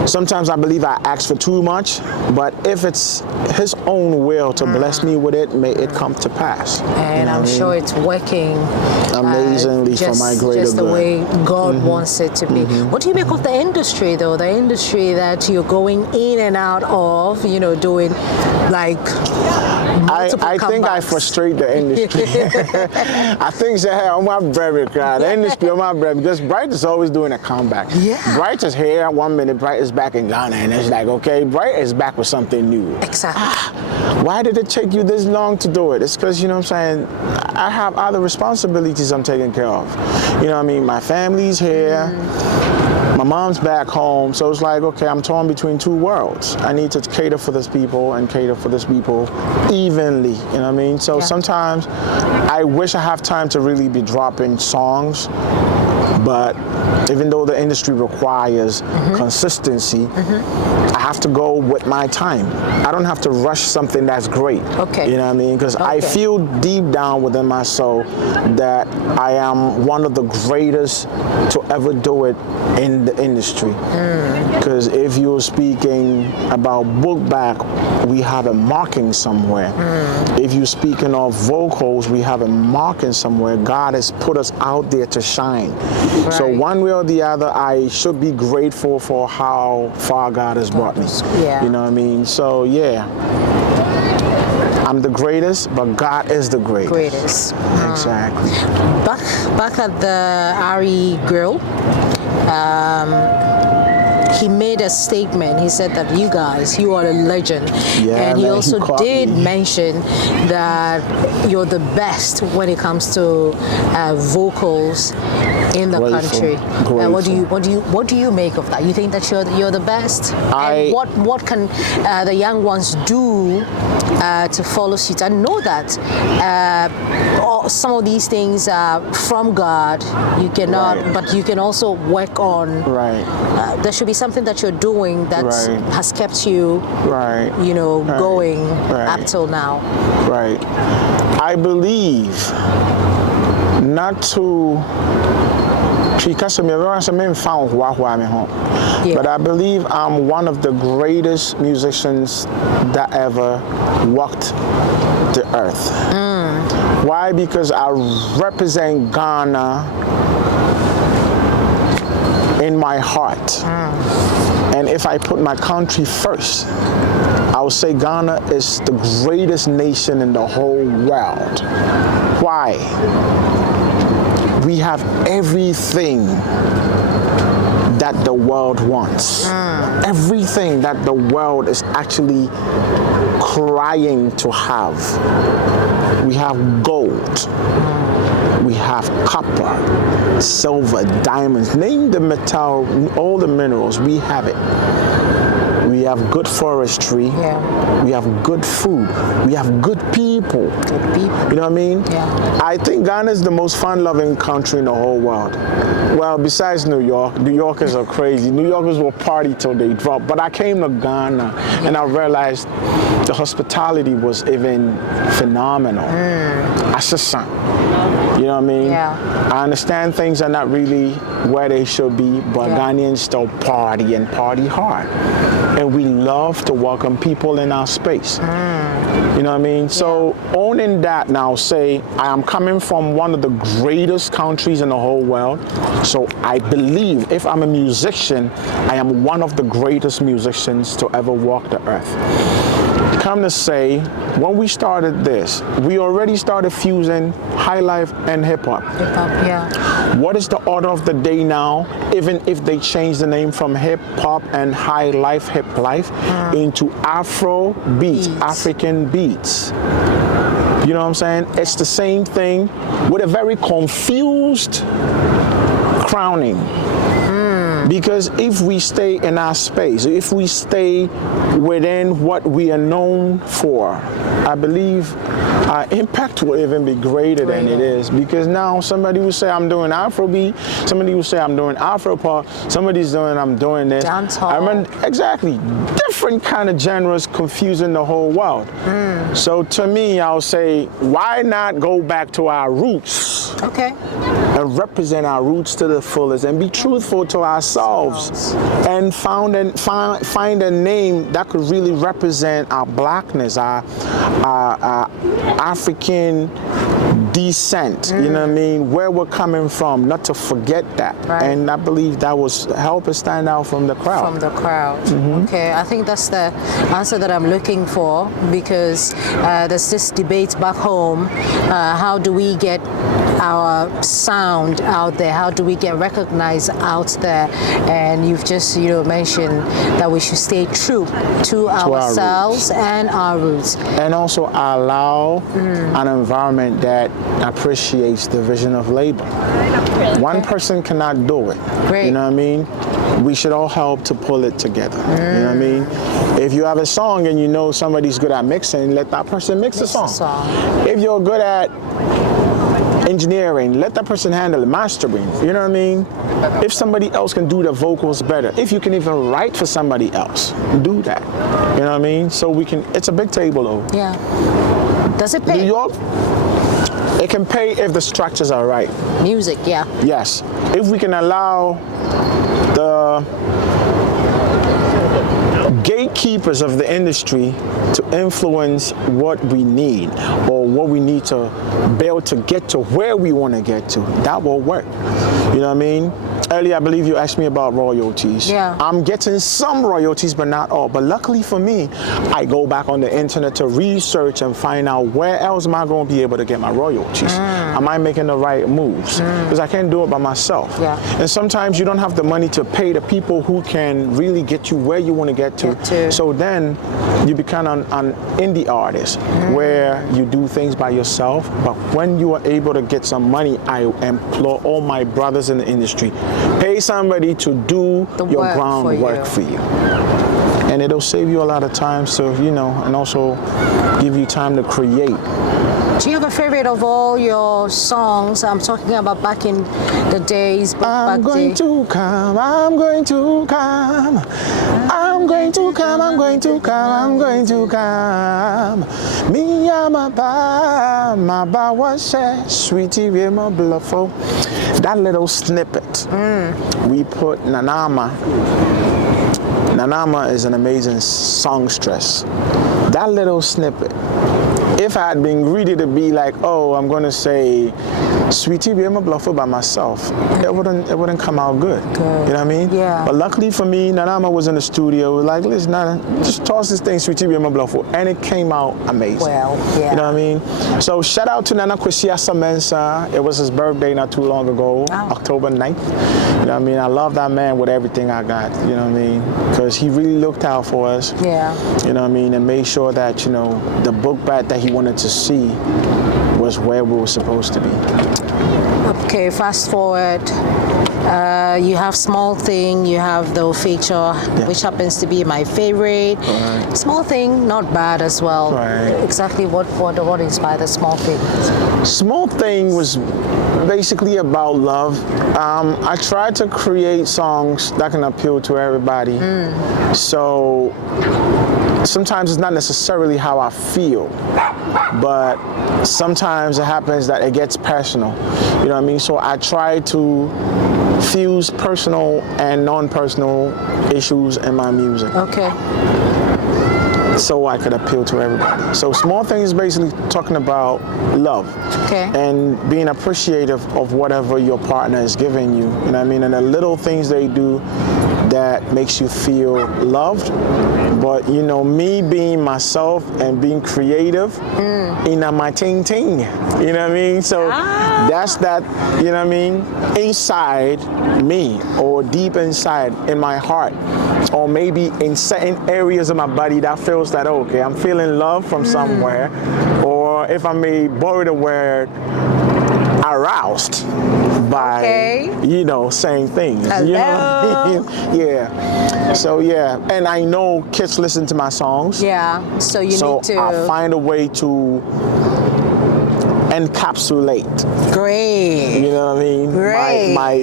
Sometimes I believe I ask for too much, but if it's His own will to bless me with it, may it come to pass. And I'm sure it's working amazingly for my greater good. Just the way God wants it to be. What do you make of the industry, though? The industry that you're going in and out of, you know, doing like I think I frustrate the industry. I think I'm my brother, the industry, my brother, because Bright is always doing a comeback. Bright is here 1 minute, Bright is back in Ghana, and it's like, okay, Bright is back with something new. Exactly. Why did it take you this long to do it? It's because, you know what I'm saying, I have other responsibilities I'm taking care of. You know what I mean? My family's here. My mom's back home, so it's like, okay, I'm torn between two worlds. I need to cater for this people and cater for this people evenly, you know what I mean? So sometimes I wish I have time to really be dropping songs, but even though the industry requires consistency, I have to go with my time. I don't have to rush something that's great. You know what I mean? Because I feel deep down within my soul that I am one of the greatest to ever do it in the industry. Because if you're speaking about Buk Bak, we have a marking somewhere. If you're speaking of vocals, we have a marking somewhere. God has put us out there to shine. So one way or the other, I should be grateful for how far God has brought me. You know what I mean? So I'm the greatest, but God is the greatest. Exactly. Back at the Ari Grill, he made a statement. He said that you are a legend. And he also did mention that you're the best when it comes to vocals in the country. What do you make of that? You think that you're the best? And what can the young ones do to follow suit? I know that some of these things are from God. You cannot, but you can also work on. There should be something that you're doing that has kept you, you know, going up till now. I believe not to. But I believe I'm one of the greatest musicians that ever walked the earth. Why? Because I represent Ghana in my heart. And if I put my country first, I would say Ghana is the greatest nation in the whole world. Why? We have everything that the world wants. Everything that the world is actually crying to have. We have gold. We have copper, silver, diamonds. Name the metal, all the minerals, we have it. We We have good forestry. Yeah. We have good food. We have good people. Good people. You know what I mean? Yeah. I think Ghana is the most fun-loving country in the whole world. Well, besides New York. New Yorkers are crazy. New Yorkers will party till they drop. But I came to Ghana and I realized the hospitality was even phenomenal. That's just something. You know what I mean? Yeah. I understand things are not really where they should be, but Ghanaians still party and party hard. And we love to welcome people in our space. You know what I mean? So owning that now, say, I am coming from one of the greatest countries in the whole world. So I believe if I'm a musician, I am one of the greatest musicians to ever walk the earth. Come to say, when we started this, we already started fusing high life and hip hop. Hip hop, yeah. What is the order of the day now, even if they change the name from hip hop and high life, hip life, into Afro beats, African beats? You know what I'm saying? It's the same thing with a very confused crowning. Because if we stay in our space, if we stay within what we are known for, I believe our impact will even be greater than it is. Because now somebody will say I'm doing Afrobeat, somebody will say I'm doing Afropop, somebody's doing I'm doing this. Dancehall. I remember exactly different kind of genres confusing the whole world. So to me, I'll say, why not go back to our roots? Okay. And represent our roots to the fullest and be truthful to ourselves and find a name that could really represent our blackness, our African descent, you know what I mean, where we're coming from, not to forget that. Right. And I believe that was help us stand out from the crowd. From the crowd. Okay, I think that's the answer that I'm looking for, because there's this debate back home. How do we get our sound out there? How do we get recognized out there? And you've just mentioned that we should stay true to ourselves and our roots. And also allow an environment that appreciates the vision of labor. One person cannot do it. Great. You know what I mean? We should all help to pull it together. You know what I mean? If you have a song and you know somebody's good at mixing, let that person mix the song. If you're good at engineering, let that person handle it, mastering, you know what I mean? If somebody else can do the vocals better, if you can even write for somebody else, do that. You know what I mean? So we can, it's a big table though. Yeah. Does it pay? New York, it can pay if the structures are right. Music, yeah. Yes. If we can allow the gatekeepers of the industry to influence what we need or what we need to build to get to where we want to get to, that will work. You know what I mean? Earlier, I believe you asked me about royalties. Yeah. I'm getting some royalties, but not all. But luckily for me, I go back on the internet to research and find out where else am I going to be able to get my royalties. Am I making the right moves? Because I can't do it by myself. Yeah. And sometimes you don't have the money to pay the people who can really get you where you want to get to. So then you become an indie artist where you do things by yourself. But when you are able to get some money, I implore all my brothers in the industry, pay somebody to do your groundwork for you. And it'll save you a lot of time, so and also give you time to create. Do you have a favorite of all your songs? I'm talking about back in the days. I'm going to come, I'm going to come. I'm going to come, I'm going to come, I'm going to come. Me and my ba was sweetie with my bluffo. That little snippet, we put Nanama. Nanama is an amazing songstress. That little snippet, if I had been greedy to be like, oh, I'm going to say Sweetie Be My Bluffer by myself, it wouldn't come out good. You know what I mean? Yeah. But luckily for me, Nanama was in the studio, like, listen, just toss this thing, Sweetie Be My Bluffer, and it came out amazing. Well, yeah. You know what I mean? So shout out to Nana Kwesiasa Mensah. It was his birthday not too long ago, October 9th. You know what I mean? I love that man with everything I got, you know what I mean? Because he really looked out for us. Yeah. You know what I mean? And made sure that, the Buk Bak that he wanted to see was where we were supposed to be. Okay, fast forward. You have Small Thing, you have the feature, which happens to be my favorite. Right. Small Thing, not bad as well. Right. Exactly what inspired the Small Thing? Small Thing was basically about love. I tried to create songs that can appeal to everybody. So sometimes it's not necessarily how I feel, but sometimes it happens that it gets personal. You know what I mean? So I try to fuse personal and non-personal issues in my music. Okay. So I could appeal to everybody. So Small Thing is basically talking about love. Okay. And being appreciative of whatever your partner is giving you. You know what I mean? And the little things they do that makes you feel loved. But you know, me being myself and being creative, in my ting. You know what I mean? So that's that, you know what I mean, inside me or deep inside in my heart. Or maybe in certain areas of my body that feels that, okay, I'm feeling love from somewhere. Or if I may borrow the word, aroused by, you know, saying things. Hello. You know what I mean? Yeah. So, yeah. And I know kids listen to my songs. Yeah. So you need to... I find a way to encapsulate. Great. You know what I mean? Great. My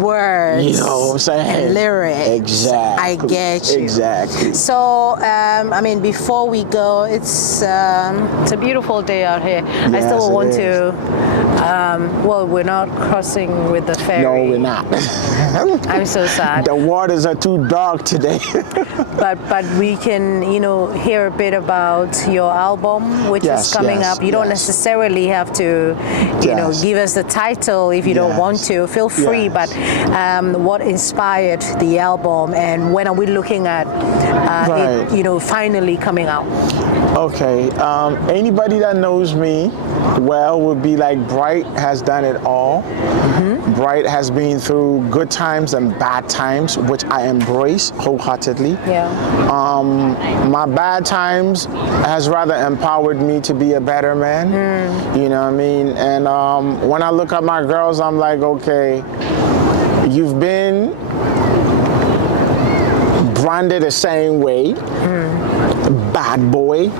words. You know what I'm saying? And lyrics. Exactly. I get you. Exactly. So, I mean, before we go, it's a beautiful day out here. I Yes, still it want is. to. Well, we're not crossing with the ferry. No, we're not. I'm so sad. The waters are too dark today. But we can, you know, hear a bit about your album, which is coming up. You don't necessarily have to, you know, give us the title if you don't want to. Feel free. But what inspired the album, and when are we looking at it, you know, finally coming out? Okay. Anybody that knows me well would be like, Bright has done it all. Bright has been through good times and bad times, which I embrace wholeheartedly. Yeah. My bad times has rather empowered me to be a better man. You know what I mean? And when I look at my girls, I'm like, okay, you've been branded the same way, bad boy,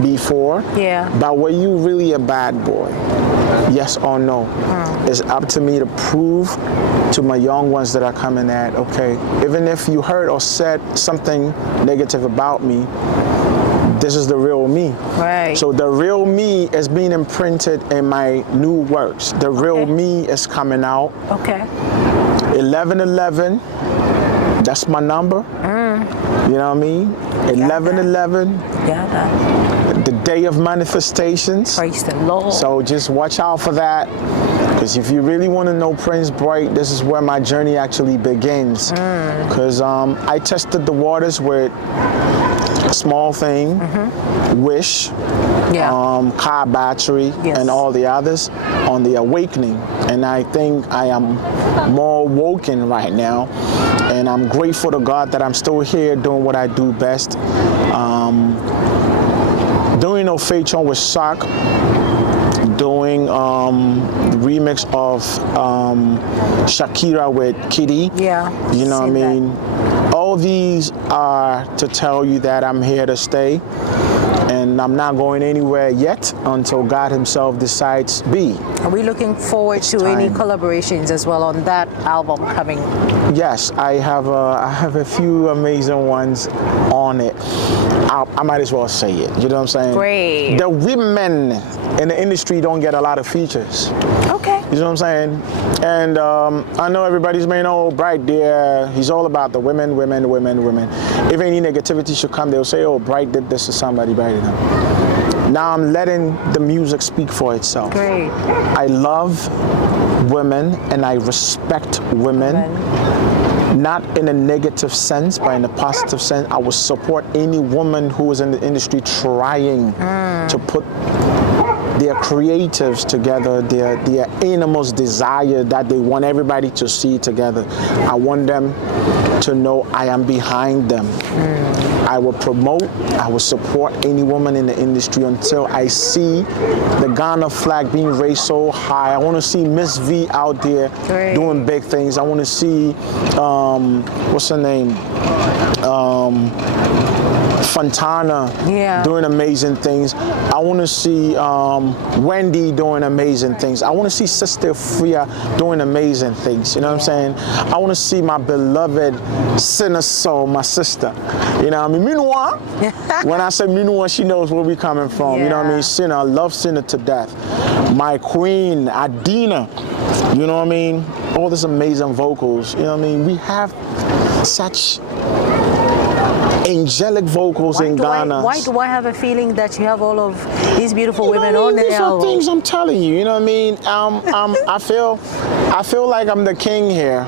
before. Yeah. But were you really a bad boy? Yes or no? It's up to me to prove to my young ones that are coming at, okay, even if you heard or said something negative about me, this is the real me. Right. So the real me is being imprinted in my new works. The real me is coming out. Okay. 1111, that's my number. You know what I mean? 1111. The day of manifestations. Praise the Lord. So just watch out for that. Because if you really want to know Prince Bright, this is where my journey actually begins. Because I tested the waters with Small Thing, Wish, Car Battery, and all the others on the awakening. And I think I am more woken right now. And I'm grateful to God that I'm still here doing what I do best. Doing no feature with Sock, doing remix of Shakira with Kitty. Yeah. You know what I mean? All these are to tell you that I'm here to stay. And I'm not going anywhere yet until God himself decides be. Are we looking forward to any collaborations as well on that album coming? Yes, I have a few amazing ones on it. I might as well say it. You know what I'm saying? Great. The women in the industry don't get a lot of features. Okay. You know what I'm saying? And I know everybody's saying, oh, Bright, dear, he's all about the women. If any negativity should come, they'll say, oh, Bright did this to somebody, Bright did that. Now I'm letting the music speak for itself. Great. I love women and I respect women. Not in a negative sense, but in a positive sense. I would support any woman who is in the industry trying to put their creatives together, their innermost desire that they want everybody to see together. I want them to know I am behind them. I will promote, I will support any woman in the industry until I see the Ghana flag being raised so high. I want to see Miss V out there doing big things. I want to see, what's her name? Fontana doing amazing things. I want to see Wendy doing amazing things. I want to see Sister Freya doing amazing things. You know what I'm saying? I want to see my beloved Sinner Soul, my sister. You know what I mean? Minua. When I say Minua, she knows where we coming from. You know what I mean? Sinner, I love Sinner to death. My queen, Adina. You know what I mean? All these amazing vocals. You know what I mean? We have such angelic vocals in Ghana. Why do I have a feeling that you have all of these beautiful women on the album? These are album? things I'm telling you. You know what I mean? I feel like I'm the king here,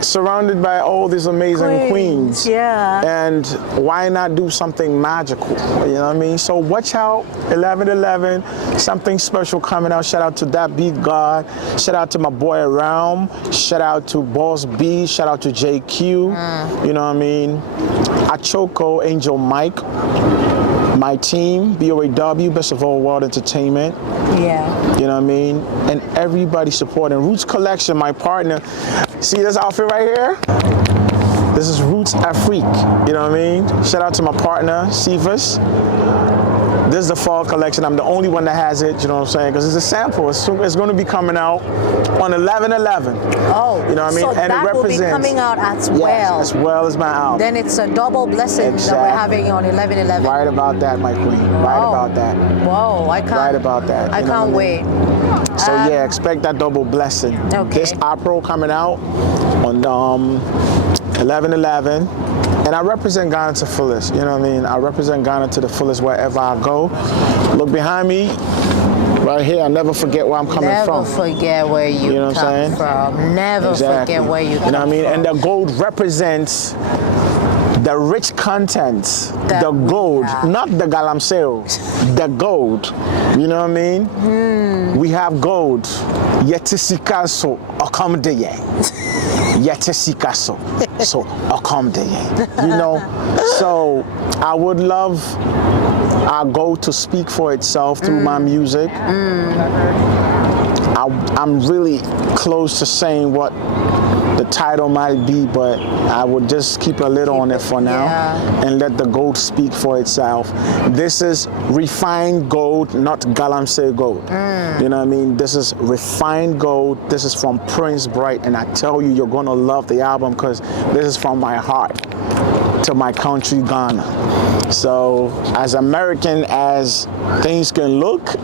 surrounded by all these amazing queens. Yeah. And why not do something magical? You know what I mean? So watch out, 11/11, something special coming out. Shout out to That Beat God. Shout out to my boy Realm. Shout out to Boss B. Shout out to JQ. You know what I mean? Achoko, Angel Mike, my team, BOAW, Best of All World Entertainment. Yeah. You know what I mean? And everybody supporting. Roots Collection, my partner. See this outfit right here? This is Roots Afrique. You know what I mean? Shout out to my partner, Cephas. This is the fall collection. I'm the only one that has it, you know what I'm saying? Because it's a sample. It's going to be coming out on 11/11. Oh, you know what I mean? So and that it represents, will be coming out as well. Yes, as well as my album. Then it's a double blessing that we're having on 11/11. Right about that, my queen. Right about that. Whoa, I can't. Right about that. I can't wait. So yeah, expect that double blessing. Okay. This April coming out on 11/11. And I represent Ghana to fullest, you know what I mean? I represent Ghana to the fullest wherever I go. Look behind me, right here, I never forget where I'm coming from. Never forget where you know what I'm saying? from. Never forget where you come from. You know what I mean? And the gold represents the rich content, the gold, not the galamseo, the gold. You know what I mean? We have gold. Yetisikaso akamdeye. Yetisikaso. So akamdeye. You know? So I would love our gold to speak for itself through my music. I'm really close to saying what the title might be, but I would just keep a lid on it for now and let the gold speak for itself. This is refined gold, not galamsey gold. You know what I mean? This is refined gold. This is from Prince Bright, and I tell you, you're gonna love the album because this is from my heart to my country, Ghana. So as American as things can look,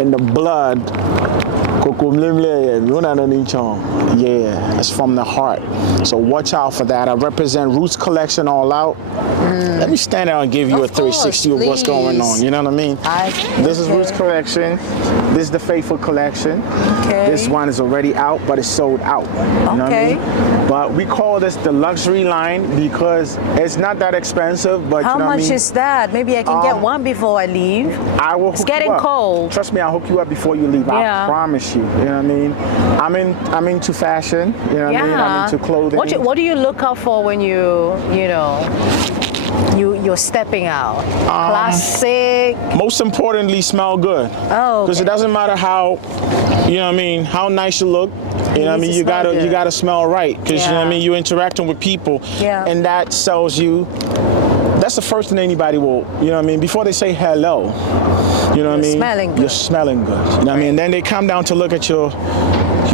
in the blood, yeah, it's from the heart. So watch out for that. I represent Roots Collection all out. Let me stand out and give you a 360 of what's going on. You know what I mean? This is Roots Collection. This is the Faithful Collection. Okay. This one is already out, but it's sold out. You know what I mean? But we call this the luxury line because it's not that expensive. But how you know much what I mean? is that? Maybe I can get one before I leave. I will. It's getting cold. Trust me, I'll hook you up before you leave. I promise you. You know what I mean? I'm into fashion. You know what I mean? I'm into clothing. What do you look out for when you're stepping out? Classic. Most importantly, smell good. Oh. Because it doesn't matter how, you know what I mean, how nice you look. You know what I mean? You gotta smell right. Because you know what I mean? You're interacting with people. Yeah. And that sells you. That's the first thing anybody will, you know what I mean? Before they say hello, you know what I mean? Smelling good. You're smelling good. You know what I mean? And then they come down to look at your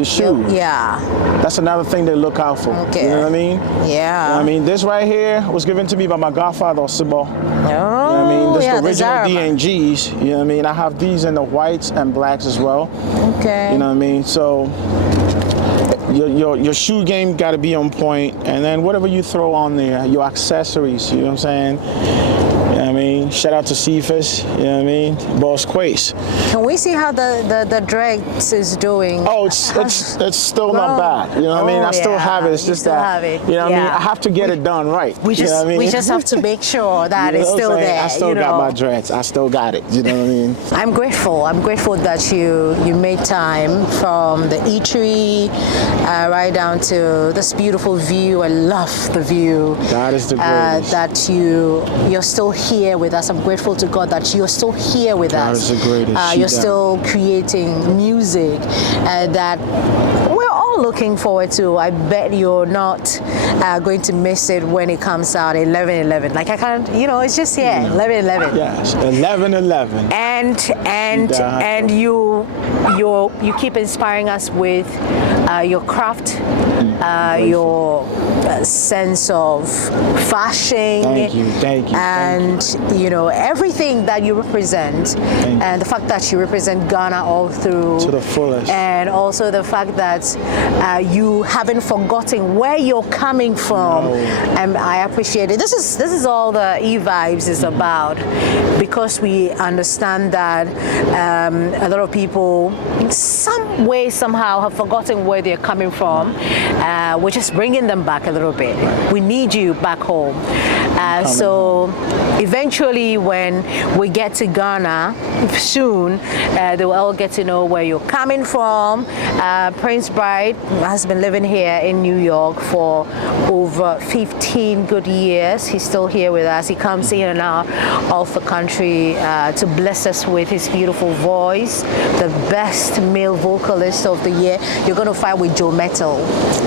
shoes. Yeah. That's another thing they look out for. Okay. You know what I mean? Yeah. You know what I mean? This right here was given to me by my godfather, Sibo. Oh, you know what I mean? This yeah, the original DNGs. You know what I mean? I have these in the whites and blacks as well. Okay. You know what I mean? So your shoe game got to be on point, and then whatever you throw on there, your accessories. You know what I'm saying? You know what I mean? mean? Shout out to Cephas, you know what I mean? Boss Quace. Can we see how the dreads is doing? Oh, it's still not bad. You know what I mean? I still have it. It's just that, have it. you know what I mean? I have to get it done right. We just, you know what I mean? we just have to make sure that You know it's what I'm still saying? there. I still got my dreads. I still got it. You know what I mean? I'm grateful. I'm grateful that you made time from the eatery right down to this beautiful view. I love the view. God is the greatest. That you're still here with us. I'm grateful to God that you're still here with God us. is the greatest. You're still creating music that we're all looking forward to. I bet you're not going to miss it when it comes out 11/11. Like I can't, it's just here 11/11. Yes, 11/11. And you keep inspiring us with your craft, your sense of fashion. Thank you. And everything that you represent, and the fact that you represent Ghana all through to the fullest, and also the fact that you haven't forgotten where you're coming from. No. And I appreciate it. This is all the Evibes is about, because we understand that a lot of people some way somehow have forgotten where they're coming from. We're just bringing them back a little bit. We need you back home. So eventually when we get to Ghana soon, they will all get to know where you're coming from. Prince Bride has been living here in New York for over 15 good years. He's still here with us. He comes in and out of the country to bless us with his beautiful voice, the best male vocalist of the year. You're going to fight with Joe Metal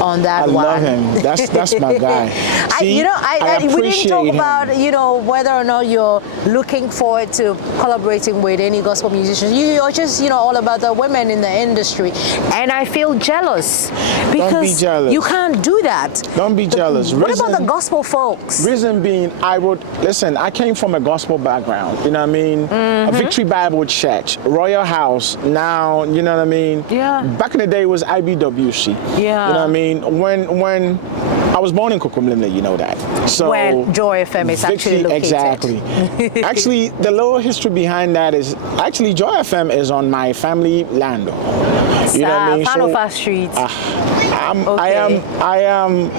on that one. I love him. That's my guy. See, we didn't talk him. about whether or not you're looking forward to collaborating with any gospel musicians. You're just all about the women in the industry, and I feel jealous because Don't be jealous. you can't do that. Don't be jealous. What about the gospel folks? Reason being, I came from a gospel background, you know what I mean? A Victory Bible Church, Royal House, now, you know what I mean? Yeah. Back in the day it was IBWC. Yeah. You know what I mean? When I was born in Kokomlemle, you know that. So where Joy FM is actually located. Exactly. Actually, the little history behind that is, actually Joy FM is on my family land. You know what I mean? Fanofa Street. I am,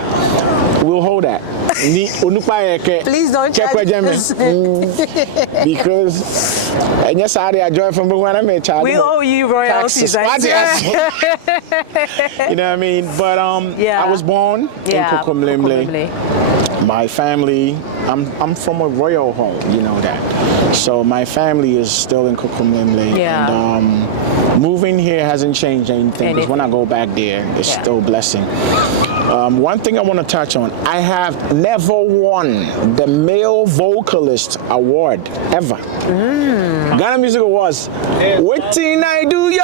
we'll hold that. Please don't check charge because yes, I Joy from we owe you royalties. You know what I mean? But I was born in Kokomlemle. My family, I'm from a royal home, you know that. So my family is still in Kokomlemle. Yeah. And moving here hasn't changed anything, because when I go back there, it's still a blessing. One thing I want to touch on, I have never won the Male Vocalist Award, ever. Ghana Music Awards. What thing I do, yo?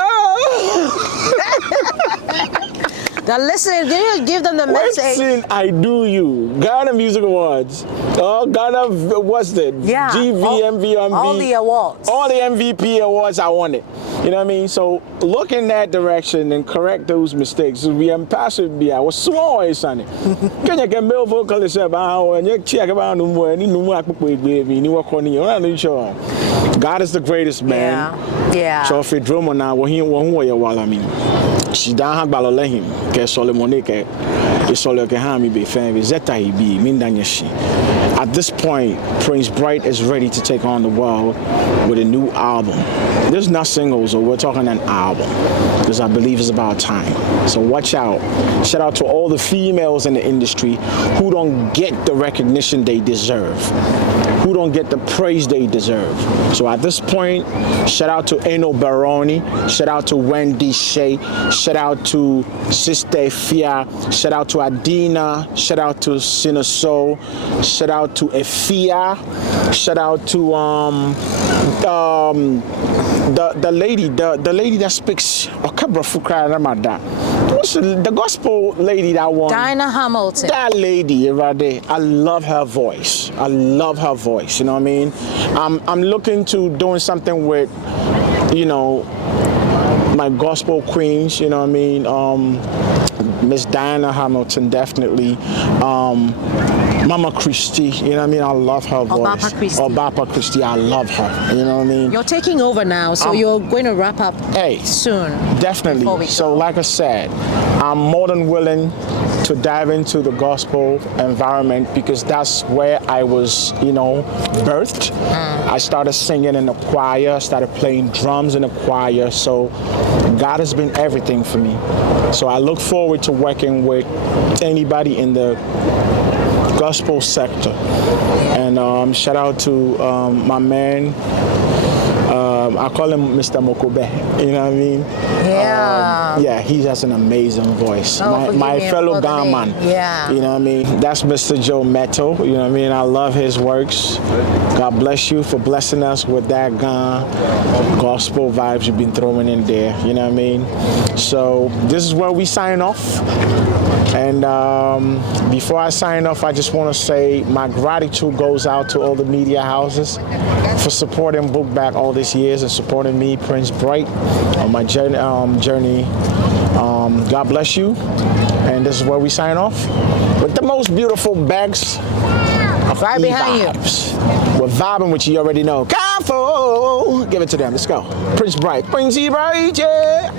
Now listen, can you give them the message? What thing I do you? Ghana Music Awards. Oh, Ghana, what's that? Yeah. GVMV, all the awards. All the MVP awards, I won it. You know what I mean? So look in that direction and correct those mistakes. We am passive. I was small, sonny. Can you get male vocalist about and you check about no more? Any no more baby. You work on you. I'm not sure. God is the greatest, man. Yeah. So if you drum on now, what he while I mean. She don't have balole him. Ke Solomon ke isolo ke ha mi be fan be zeta he be mindanyeshi. At this point, Prince Bright is ready to take on the world with a new album. There's not singles, or we're talking an album, because I believe it's about time. So watch out. Shout out to all the females in the industry who don't get the recognition they deserve, who don't get the praise they deserve. So at this point, shout out to Eno Baroni, shout out to Wendy Shea, shout out to Sister Fia, shout out to Adina, shout out to Sinaso, shout out to Efia, shout out to the lady that speaks the gospel lady that won. Dinah Hamilton. That lady right there, I love her voice. I love her voice. You know what I mean? I'm looking to doing something with, my gospel queens. You know what I mean? Miss Diana Hamilton, definitely. Mama Christie, you know what I mean? I love her voice. Obapa Christie. Obapa Christie, I love her. You know what I mean? You're taking over now, so you're going to wrap up soon. Definitely. Before we So go. like I said, I'm more than willing to dive into the gospel environment because that's where I was, birthed. I started singing in the choir, started playing drums in the choir. So God has been everything for me. So I look forward to working with anybody in the gospel sector. And shout out to my man. I call him Mr. Mokobe. You know what I mean? Yeah. Yeah, he has an amazing voice. My fellow gunman. Yeah. You know what I mean? That's Mr. Joe Meto. You know what I mean? I love his works. God bless you for blessing us with that gospel vibes you've been throwing in there. You know what I mean? So this is where we sign off. And before I sign off, I just want to say my gratitude goes out to all the media houses for supporting Buk Bak all these years and supporting me, Prince Bright, on my journey. God bless you. And this is where we sign off with the most beautiful BECKS of Right behind you. Evibes. We're vibing with you already know. Careful. Give it to them. Let's go. Prince Bright. Prince Bright, yeah.